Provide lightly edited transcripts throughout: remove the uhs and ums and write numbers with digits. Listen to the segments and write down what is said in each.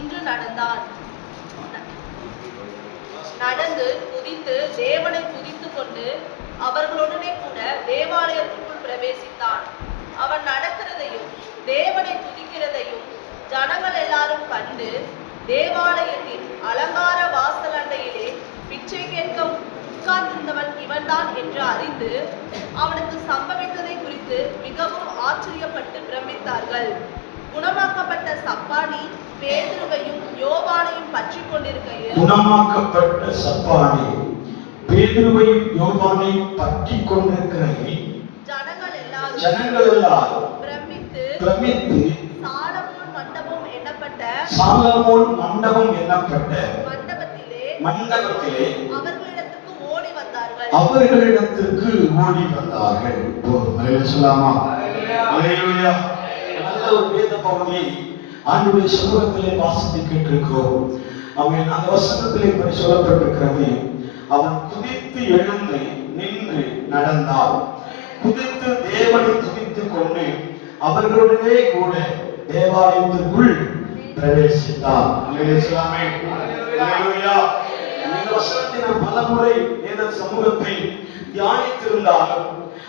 நின்று நடந்தான். நடந்து குதித்து தேவனை துதித்துக் கொண்டு அவர்களுடனே கூட தேவாலயத்திற்குள் பிரவேசித்தான். அவன் நடக்கிறதையும் தேவனை துதிக்கிறதையும் ஜனங்கள் எல்லாரும் கண்டு, தேவாலயத்தின் அலங்கார வாசல் அண்டையிலே பிச்சை கேட்க உட்கார்ந்திருந்தவன் இவன்தான் என்று அறிந்து அவனுக்கு சம்பவித்ததை குறித்து மிகவும் ஆச்சரியப்பட்டு பிரமித்தார்கள். குணமாக்கப்பட்ட சப்பானி பேதுருவையும் யோவானையும் பற்றி கொண்டிருக்கையில் குணமாக்கப்பட்ட சப்பானி பேதுருவையும் யோவானையும் பற்றி கொண்டிருக்கையில் ஜனங்கள் எல்லாரும் பிரமித்து சாலமோன் மண்டபம் எண்ணப்பட்ட மண்டபத்திலே அவர்களிடத்திற்கு ஓடி வந்தார்கள். சொல்லலாமா? நல்ல ஒரு வேத பகுதியை ஆண்டவருடைய சமூகத்திலே வாசித்து கேட்டிருக்கிறோம். அவன் அந்த வசனத்திலே இப்படி சொல்லப்பட்டிருக்கிறது, அவன் குதித்து எழுந்து நின்று நடந்தான். குதித்து தேவனை துதித்துக் கொண்டு அவர்களுடனே கூட தேவாலயத்திற்குள் பிரவேசித்தான். இந்த வசனத்தை நாம் பலமுறை வேத சமூகத்தை தியானித்திருந்தாலும்,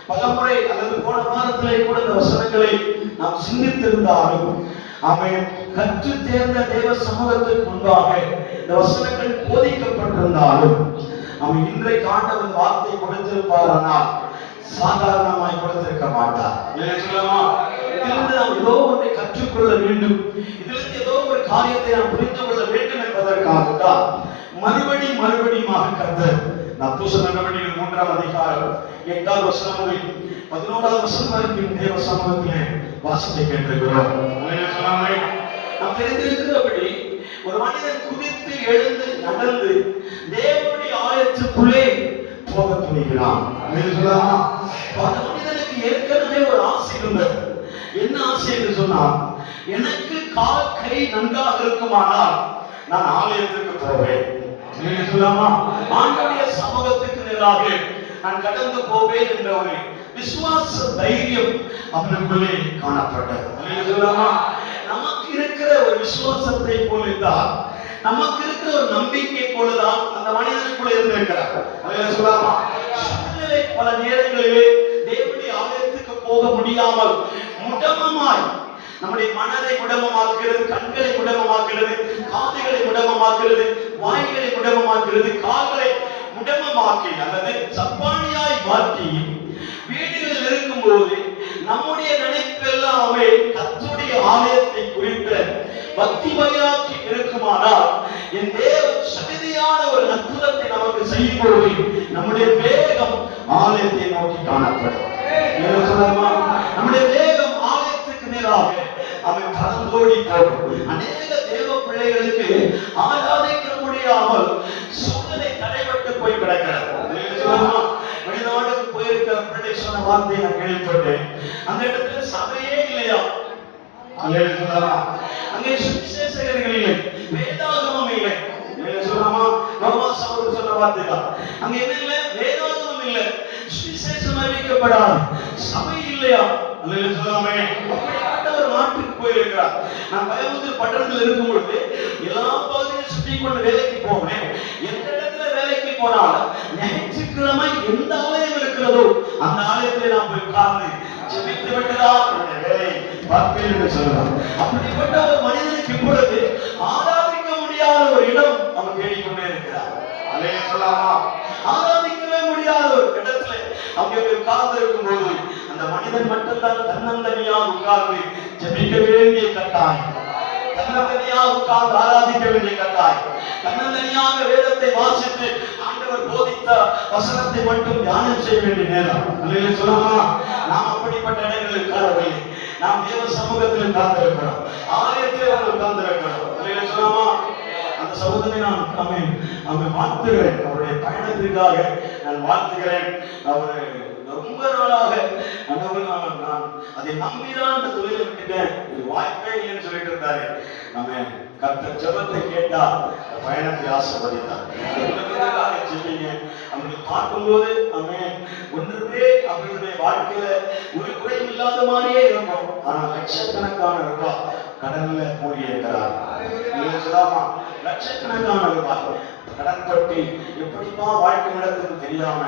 பலமுறை அல்லது போன வாரத்திலே கூட இந்த வசனங்களை நாம் சிந்தித்திருந்தாலும், அவன் கற்று தேர்ந்த தேவ சமூகத்திற்கு முன்பாக இந்த வசனங்கள் போதிக்கப்பட்டிருந்தாலும், அவன் இன்றைக்கு ஆண்டவர் வார்த்தை கொடுத்திருப்பாரானால் சாதாரணமாய் கொடுத்திருக்க மாட்டார். இதிலிருந்து நாம் ஏதோ ஒன்றை கற்றுக்கொள்ள வேண்டும், இதிலிருந்து ஏதோ ஒரு காரியத்தை நாம் புரிந்து கொள்ள வேண்டும் என்பதற்காகத்தான் மறுபடியுமாக கர்த்தர் அப்போஸ்தலர் நடவடிக்கைகள் 3ஆம் அதிகாரம் 8ஆம் வசனம் முதல் 11ஆம் வசனம் வரைக்கும் தேவ சமூகத்திலே வாசிக்க கேட்டிருக்கிறோம். நாம் தெரிந்திருக்கிறபடி ஒரு மனிதன் குதித்து எழுந்து நடந்து தேவனுடைய ஆலயத்துக்குள்ளே போக துணிகிறான். அந்த மனிதனுக்கு ஏற்கனவே ஒரு ஆசை இருந்தது. என்ன ஆசை என்று சொன்னால், எனக்கு கால் கை நன்றாக இருக்குமானால் நான் ஆலயத்திற்கு போவேன். ஆண்டவருடைய சமூகத்துக்கு நேராக நான் கடந்து போவேன் என்ற ஒரு விசுவாச தைரியம் அவனுக்குள்ளே காணப்பட்டது. நமக்கு இருக்கிற ஒரு விசுவாசத்தை போலதான், நமக்கு இருக்கிற ஒரு நம்பிக்கை போலதான் அந்த மனிதனுக்குள்ள இருந்திருக்கிறார். சூழ்நிலை பல நேரங்களிலே தேவனுடைய ஆலயத்துக்கு போக முடியாமல் முடமமாய் நம்முடைய மனதை முடமமாக்குகிறது, கண்களை முடமமாக்குகிறது, காதுகளை முடமமாக்குகிறது, வாய்களை முடமமாக்குகிறது, கால்களை முடமமாக்கி அல்லது சப்பானியாய் மாற்றி வீடுகளில் இருக்கும்போது நம்முடைய நினைப்பு எல்லாமே கர்த்தருடைய ஆலயத்தை குறித்த பக்தி பயிராட்சி இருக்குமானால், என் தேவன் சமிதியான ஒரு அற்புதத்தை நமக்கு செய்யும் பொழுது நம்முடைய வேகம் ஆலயத்தை நோக்கி காணப்படும். நம்முடைய வேகம் ஆலயத்துக்கு நேராக அவன் கலந்தோடி போகும். அநேக தேவ பிள்ளைகளுக்கு ஆராதிக்க முடியாமல் சூழ்நிலை தடைபட்டு போய் கிடக்கிறது. வெளிநாடுக்கு போயிருக்கிற பிள்ளை சொன்ன வார்த்தையை நான் கேள்விப்பட்டேன். அந்த இடத்துல சபையே இல்லையா, அங்கே சுவிசேஷகர்கள் இல்லை, வேதாகமம் இல்லை. சொன்ன வார்த்தை தான். அங்க என்ன இல்லை, வேதாகமம் இல்லை, சுவிசேஷம் அறிவிக்கப்படாது, சபை இல்லையா. அப்படிப்பட்ட ஒரு நாட்டுக்கு போயிருக்கிறார். நான் கோயம்புத்தூர் பட்டணத்தில் இருக்கும் பொழுது எல்லா பகுதியும் சுற்றி கொண்டு வேலைக்கு போவேன். எந்த இடத்துல வேலைக்கு போனாலும் ஞாயிற்றுக்கிழமை எந்த ஆலயம் இருக்கிறதோ அந்த ஆலயத்தில் நான் போய் உட்கார்ந்து ஜெபித்து விட்டுதான் வேலையை பார்ப்பேன் என்று சொல்லலாம். அப்படிப்பட்ட ஒரு மனிதனுக்கு இப்பொழுது ஆராதிக்க முடியாத ஒரு இடம் அவன் தேடிக்கொண்டே இருக்கிறார். ஆராதிக்கவே முடியாத ஒரு இடத்துல அவங்க உட்கார்ந்து இருக்கும் போது அந்த மனிதன் மட்டும்தான் தன்னந்தனியாக உட்கார்ந்து ஜெபிக்க வேண்டிய கட்டாயம், தன்னந்தனியாக உட்கார்ந்து ஆராதிக்க வேண்டிய கட்டாயம், தன்னந்தனியாக வேதத்தை வாசித்து ஆண்டவர் போதித்த வசனத்தை மட்டும் தியானம் செய்ய வேண்டிய நேரம். சொல்லலாமா? நாம் அப்படிப்பட்ட இடங்களில் உட்காரவில்லை. நாம் தேவ சமூகத்தில் உட்கார்ந்திருக்கிறோம், ஆலயத்தில் உட்கார்ந்திருக்கிறோம். சொல்லலாமா? அந்த சகோதரனை நான் வாழ்த்துகிறேன். அவருடைய பயணத்திற்காக நான் வாழ்த்துகிறேன். அவர் ரொம்ப நாளாக நான் அதை நம்பிதான் அந்த தொழிலை விட்டுட்டேன், இது வாய்ப்பே இல்லைன்னு சொல்லிட்டு இருந்தாரு. நம்ம கர்த்தர் ஜெபத்தை கேட்டா பயணத்தை ஆசீர்வதித்தார். சொல்லிங்க அவங்களுக்கு பார்க்கும்போது அவன் ஒன்றுமே அவர்களுடைய வாழ்க்கையில ஒரு குறையும் இல்லாத மாதிரியே இருக்கும். ஆனா லட்சக்கணக்கான ரூபாய் கடன்ல மூடி இருக்கிறார். சொல்லலாமா? லட்சக்கணக்கான ரூபாய் கடன்பட்டு எப்படிப்பா வாழ்க்கை நடத்துன்னு தெரியாம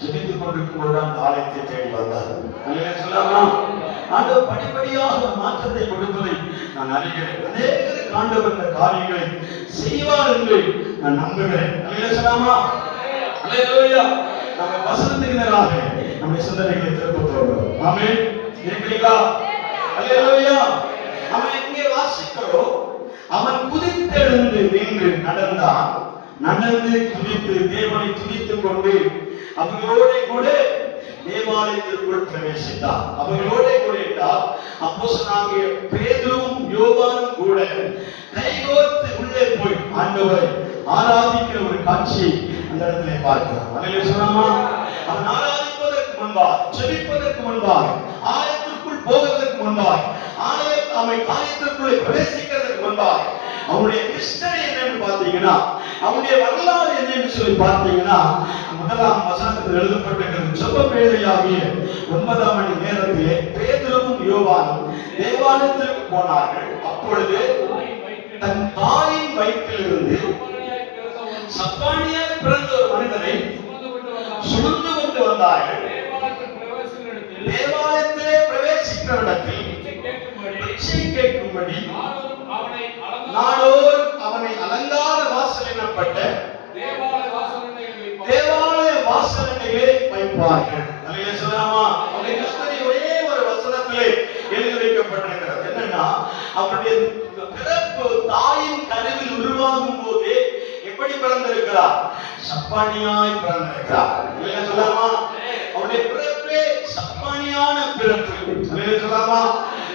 ஜெபித்துக் கொண்டிருக்கும் போது அந்த ஆலயத்தை தேடி வந்தார். சொல்லலாமா? ஆண்டவர் படிப்படியாக மாற்றத்தை கொடுப்பதை நான் அறிகிறேன். அநேகருக்கு ஆண்டவர் இந்த காரியங்களை செய்வார் என்று நான் நம்புகிறேன். சொல்லலாமா? அல்லேலூயா. நம்ம வசனத்துக்கு நேராக நம்முடைய சிந்தனைகளை திருப்ப போகிறோம். ஆமென். இருக்கிறீங்களா? அல்லேலூயா. அவன் இங்கே வாசிக்கிறோம். அவன் குதித்தெழுந்து நின்று நடந்தான். நடந்து துதித்து தேவனை துதித்துக் கொண்டு அவர்களோட கூட தேவாலயத்திற்குள் பிரவேசித்தார். அவர்களோட கூட என்றால் அப்போஸ்தலனாகிய பேதுருவும் யோவானும் கூட கைகோர்த்து உள்ளே போய் ஆண்டவரை ஆராதிக்கிற ஒரு காட்சியை அந்த இடத்திலே பார்க்கிறோம். அல்லேலூயா. அவன் ஆராதிப்பதற்கு முன்பாக, ஜெபிப்பதற்கு முன்பாக, ஆலயத்திற்குள் போவதற்கு முன்பாக, ஆலயத்திற்குள்ளே பிரவேசிக்கிறதுக்கு முன்பாக அவனுடைய ஹிஸ்டரி என்னன்னு பார்த்தீங்கன்னா, அவனுடைய வரலாறு என்னன்னு சொல்லி பார்த்தீங்கன்னா, முதலாம் வசனத்தில் எழுதப்பட்டிருக்கிறது. ஜெப வேளையாகிய 9 மணி நேரத்திலே பேதுருவும் யோவானும் தேவாலயத்திற்கு போனார்கள். அப்பொழுது தன் தாயின் வயிற்றிலிருந்து சப்பானியாய் பிறந்த ஒரு மனிதனை சுமந்து கொண்டு வந்தார்கள். தேவாலயத்திலே பிரவேசிக்கிற இடத்தில் பிச்சை கேட்கும்படி நாடோறும் அவனை அலங்கார வாசல் எனப்பட்ட தேவாலய வாசலிலே வைப்பார்கள். சொல்லலாமா? ஒரே ஒரு வசனத்திலே எழுதி வைக்கப்பட்டிருக்கிறது. என்னன்னா, அவருடைய பிறப்பு தாயின் கருவில் உருவாகும் போது எப்படி பிறந்திருக்கிறார்? சப்பானியாய் பிறந்திருக்கிறார். சொல்லலாமா? அவருடைய பிறப்பே சப்பானியான பிறப்பு. சொல்லலாமா?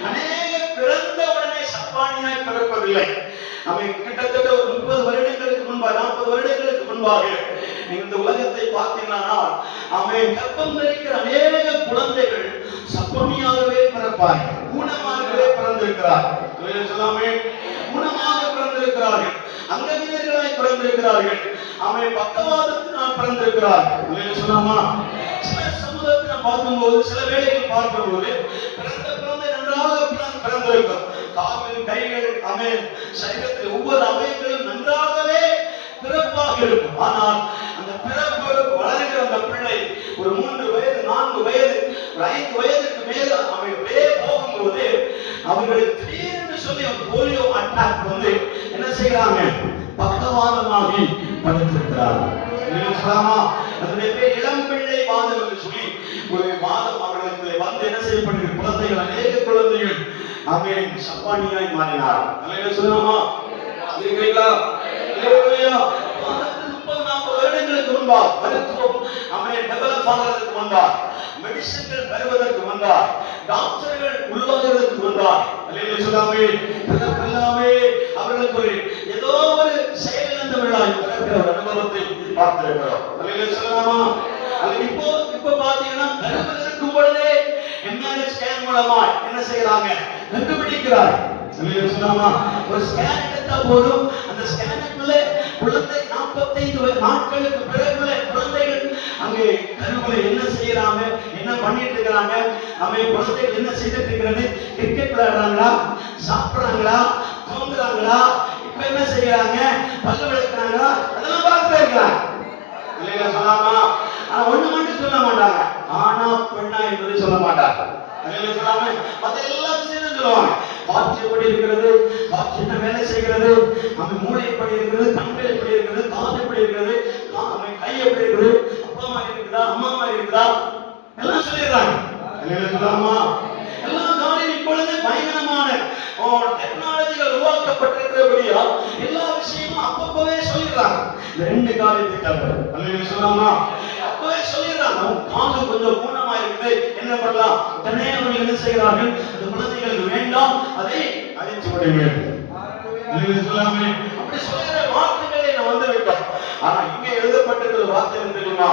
அநேக பிறந்தவுடனே சப்பானியாய் பிறப்பதில்லை. நம்ம கிட்டத்தட்ட ஒரு 30 வருடங்களுக்கு முன்பாக, 40 வருடங்களுக்கு முன்பாக இந்த உலகத்தை பார்த்தீங்கன்னா, அவன் கர்ப்பம் தரிக்கிற அநேக குழந்தைகள் சப்பானியாகவே பிறப்பார்கள். ஊனமாகவே பிறந்திருக்கிறார்கள். சொல்லாமே, ஊனமாக பிறந்திருக்கிறார்கள். அங்கவீனர்களாய் பிறந்திருக்கிறார்கள். அவன் பக்கவாதத்தினால் பிறந்திருக்கிறார்கள். சொல்லாமா? சில சமூகத்தை பார்க்கும்போது, சில வேளைகள் பார்க்கும்போது பிறந்த குழந்தை நன்றாக பிறந்திருக்கும். கால்கள், கைகள், சரீரத்தில் ஒவ்வொரு அவயங்களும் நன்றாகவே பிறப்பாக இருக்கும். ஆனால் அந்த பிறப்பு வளர்கிற அந்த பிள்ளை ஒரு 3 வயது, 4 வயது, 5 வயதுக்கு மேல அப்படியே போகும்போது அவர்களுக்கு திடீர்னு சொல்லி போலியோ அட்டாக் வந்து என்ன செய்யறாங்க? பக்கவாதமாகி படுத்திருக்கிறார்கள். அதனுடைய பேர் இளம் பிள்ளை வாதம் என்று சொல்லி ஒரு வாதம் அவர்களுக்கு வந்து என்ன செய்யப்பட்டிருக்கு? குழந்தைகள், அநேக குழந்தைகள் சப்பானியாய் மாறினார். சொல்லலாமா? இருக்கிறீங்களா? 30-40 வருடங்களுக்கு முன்பாக மருத்துவம் டெவலப் ஆகிறதுக்கு முன்பாக, மெடிசின்கள் வருவதற்கு முன்பாக, டாக்டர்கள் உருவாகிறதுக்கு முன்பாக சொல்லாமே அவர்களுக்கு ஒரு ஏதோ ஒரு செயலிழந்தவர்களாய் பிறக்கிற ஒரு அனுபவத்தை பார்த்திருக்கிறோம். சொல்லலாமா? இப்ப பாத்தீங்கன்னா கருவில் இருக்கும் பொழுதே எம்ஆர்ஐ ஸ்கேன் மூலமா என்ன செய்யறாங்க? கண்டுபிடிக்கிறார். சொல்லலாமா? ஒரு ஸ்கேன் எடுத்தா போதும் அந்த ஸ்கேனுக்குள்ள குழந்தை 45 நாட்களுக்கு பிறகுள்ள குழந்தைகள் அங்கே கருவுல என்ன செய்யறாங்க, என்ன பண்ணிட்டு இருக்கிறாங்க, குழந்தைகள் என்ன செய்துட்டு இருக்கிறது, கிரிக்கெட் விளையாடுறாங்களா, சாப்பிடுறாங்களா, தூங்குறாங்களா, இப்ப என்ன செய்யறாங்க, பல்லு விளக்குறாங்களா, அதெல்லாம் பார்த்துட்டு இருக்கிறாங்க. இல்லையா? சொல்லாமா? ஆனா ஒண்ணு மட்டும் சொல்ல மாட்டாங்க, ஆனா பெண்ணா என்பதை சொல்ல மாட்டாங்க. சொல்லாம மத்த எல்லா விஷயத்தையும் சொல்லுவாங்க. காற்று எப்படி இருக்கிறது, காற்று என்ன வேலை செய்கிறது, மூளை எப்படி இருக்கிறது, கண்கள் எப்படி இருக்கிறது, காது எப்படி இருக்கிறது, கை எப்படி இருக்கிறது, அப்பா அம்மா இருக்குதா, அம்மா அம்மா இருக்குதா, எல்லாம் சொல்லிடுறாங்க. சொல்லாமா? எல்லா காரியம் இப்பொழுது பயங்கரமான டெக்னாலஜிகள் உருவாக்கப்பட்டிருக்கிறபடியா எல்லா விஷயமும் அப்பப்பவே சொல்லிடுறாங்க. இந்த 2 காரியத்தை தவிர சொல்லாமா? அப்பவே சொல்லிடுறாங்க. காது கொஞ்சம் ஊனமா இருக்குது, என்ன பண்ணலாம்? உடனே அவர்கள் என்ன செய்கிறார்கள்? அந்த குழந்தைகளுக்கு வேண்டாம், அதை அழித்து விடுங்கள். சொல்லாமே அப்படி சொல்லுகிற வார்த்தைகளை நான் வந்து விட்டோம். ஆனா இங்க எழுதப்பட்டிருக்கிற வார்த்தை தெரியுமா?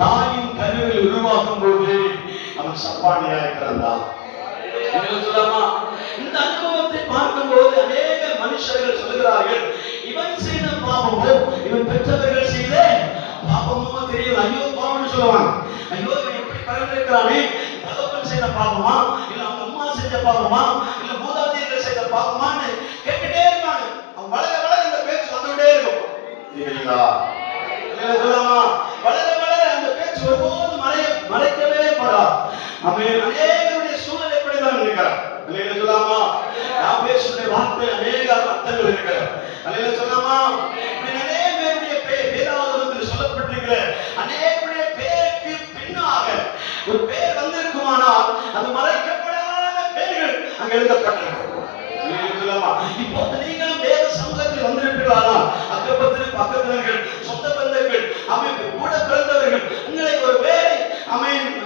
தாயின் கருவில் உருவாக்கும் போது அவன் சப்பானியா இருக்கிறான். இந்த அனுபவத்தை பார்க்கும்போது அநேக மனுஷர்கள் சொல்லுகிறார்கள், இவன் செய்த பாவமோ, இவன் பெற்றவர்கள் செய்த பாவமோ தெரியல. ஐயோ பாவம்னு சொல்லுவாங்க. ஐயோ இவன் எப்படி பிறந்திருக்கிறானே, தகப்பன் செய்த பாவமா, இல்ல அவங்க அம்மா செஞ்ச பாவமா, இல்ல மூதாதையர்கள் செய்த பாவமான்னு கேட்டுட்டே இருப்பாங்க. அவன் வளர வளர இந்த அல்லேலூயா சொல்லாமா? இப்படி நிறைய பேருடைய வேதாகமத்தில் சொல்லப்பட்டிருக்கிற அநேகருடைய பேருக்கு பின்னாக ஒரு பேர் வந்திருக்குமானால் அது மறைக்கப்படாத பேர்கள் அங்க எழுதப்பட்டிருக்கும். இப்போது நீங்களும் தேவ சமூகத்தில் வந்திருப்பீர்களானால் பக்கத்தினர்கள், சொந்த பந்தங்கள், அமைப்பு கூட பிறந்தவர்கள் உங்களை ஒரு வேலை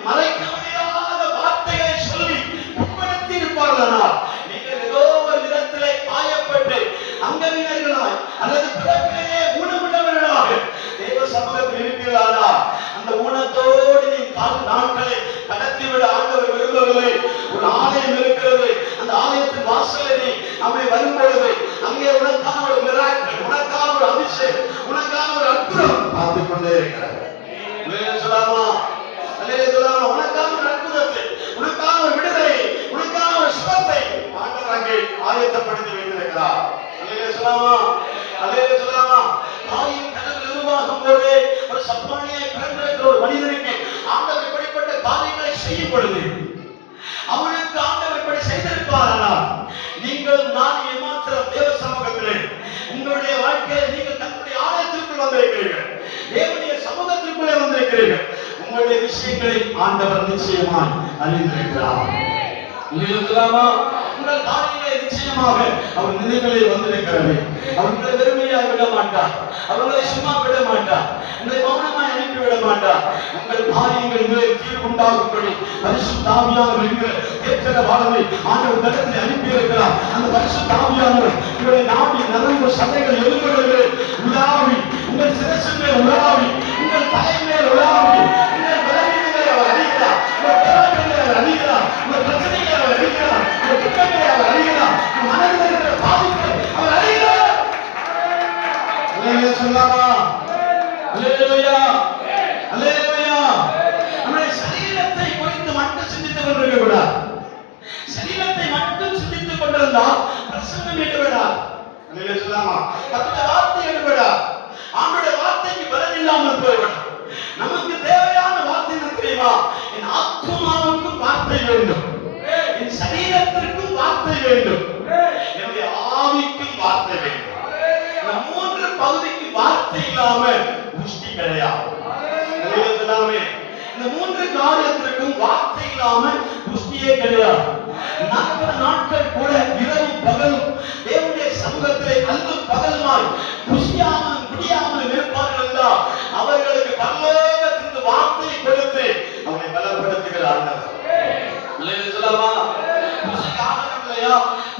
மறைக்க முடியாத வார்த்தைகளை சொல்லி உட்படுத்தி இருப்பார்களானால் நீங்கள் ஏதோ ஒரு விதத்திலே காயப்பட்டு அங்கவீனர்களாய் அல்லது பிறப்பிலேயே ஊனமுள்ளவர்களாக தேவ சமூகத்தில் இருப்பீர்களானால் அந்த ஊனத்தோடு நீ நாட்களை கடத்திவிட ஆண்டவர் விரும்பவில்லை. ஒரு ஆலயம் இருக்கிறது, அந்த ஆலயத்தின் வாசலில் அவை வரும்பொழுது அங்கே உனக்கான ஒரு மிராக்கிள், உனக்கான ஒரு அபிஷேகம், உனக்கான ஒரு அற்புதம் பார்த்துக் கொண்டே இருக்கிறார். சொல்லாமா? உனக்கான ஒரு அற்புதத்தை, உனக்கான ஒரு விடுதலை, உனக்கான ஒரு சுகத்தை ஆண்டவர் அங்கே ஆயத்தப்படுத்தி வைத்திருக்கிறார். சொல்லாமா? சொல்லாமா? தாயின் கனவில் உருவாகும் போது ஒரு சப்பானியை பிறந்திருக்கிற ஒரு மனிதனுக்கு ஆண்டவர் இப்படிப்பட்ட காரியங்களை செய்யும் பொழுது அவனுக்கு ஆண்டவர் இப்படி செய்திருப்பாரானால் நீங்களும் நான் ஏமாத்திரம் தேவ சமூகத்திலே உங்களுடைய வாழ்க்கையில் நீங்கள் தன்னுடைய ஆலயத்திற்குள் வந்திருக்கிறீர்கள், தேவனுடைய சமூகத்திற்குள்ளே வந்திருக்கிறீர்கள். உங்களுடைய விஷயங்களை ஆண்டவர் நிச்சயமாய் அறிந்திருக்கிறார். உங்கள் காரியங்களை நிச்சயமாக அவர் நினைவுகளில் வந்திருக்கிறது. அவர்களை வெறுமையாக விட மாட்டார், அவர்களை சும்மா விட மாட்டார், உங்களை மௌனமாய் அனுப்பிவிட மாட்டார். உங்கள் காரியங்கள் மேல் தீர்வு உண்டாகும்படி பரிசுத்த ஆவியானவர் என்கிற கேட்கிற வாழவை ஆண்டவர் தடத்தில் அனுப்பி இருக்கிறார். அந்த பரிசுத்த ஆவியானவர் உங்களுடைய நாடி நரம்பு சதைகள் எலும்புகளிலே உலாவி, உங்கள் சிரசின் மேல் உலாவி, உங்கள் தலை மேல் உலாவி, உங்கள் விலங்கினை அவர் அறிகிறார், உங்கள் தேவைகளை அவர் அறிகிறார், உங்கள் பிரச்சனைகளை அவர் அறிகிறார், உங்கள் துக்கங்களை அவர் அறிகிறார், உங்கள் மனதில் இருக்கிற பாதிப்பை அவர் அறிகிறார். அல்லேலூயா சொல்லாமா? அல்லேலூயா, அல்லேலூயா. நம்முடைய சரீரத்தை குறித்து மட்டும் சிந்தித்துக் கொண்டிருக்க கூடாது. சரீரத்தை மட்டும் சிந்தித்துக் கொண்டிருந்தால் பிரசங்கம் எடுவிடார். அல்லேலூயா சொல்லாமா? கர்த்தருடைய வார்த்தை எடுவிடார். ஆண்டவருடைய வார்த்தைக்கு பலன் இல்லாமல் போய்விடும். நமக்கு தேவையான வார்த்தை என்ன தெரியுமா? என் ஆத்துமாவுக்கும் வார்த்தை வேண்டும், என் சரீரத்திற்கும் வார்த்தை வேண்டும், என்னுடைய ஆவிக்கும் வார்த்தை வேண்டும். இந்த மூன்று பகுதிக்கு வார்த்தை இல்லாம புஷ்டி கிடையாது. இந்த மூன்று காரியத்திற்கும் வார்த்தை இல்லாம புஷ்டியே கிடையாது. 40 நாட்கள் கூட இரவும் பகலும் தேவனுடைய சமூகத்திலே அல்லும் பகலுமாய் புஷ்டியாமல் முடியாமல் இருப்பார்கள் என்றால் அவர்களுக்கு பரலோகத்திலிருந்து வார்த்தை கொடுத்து அவனை பலப்படுத்துகிறார்.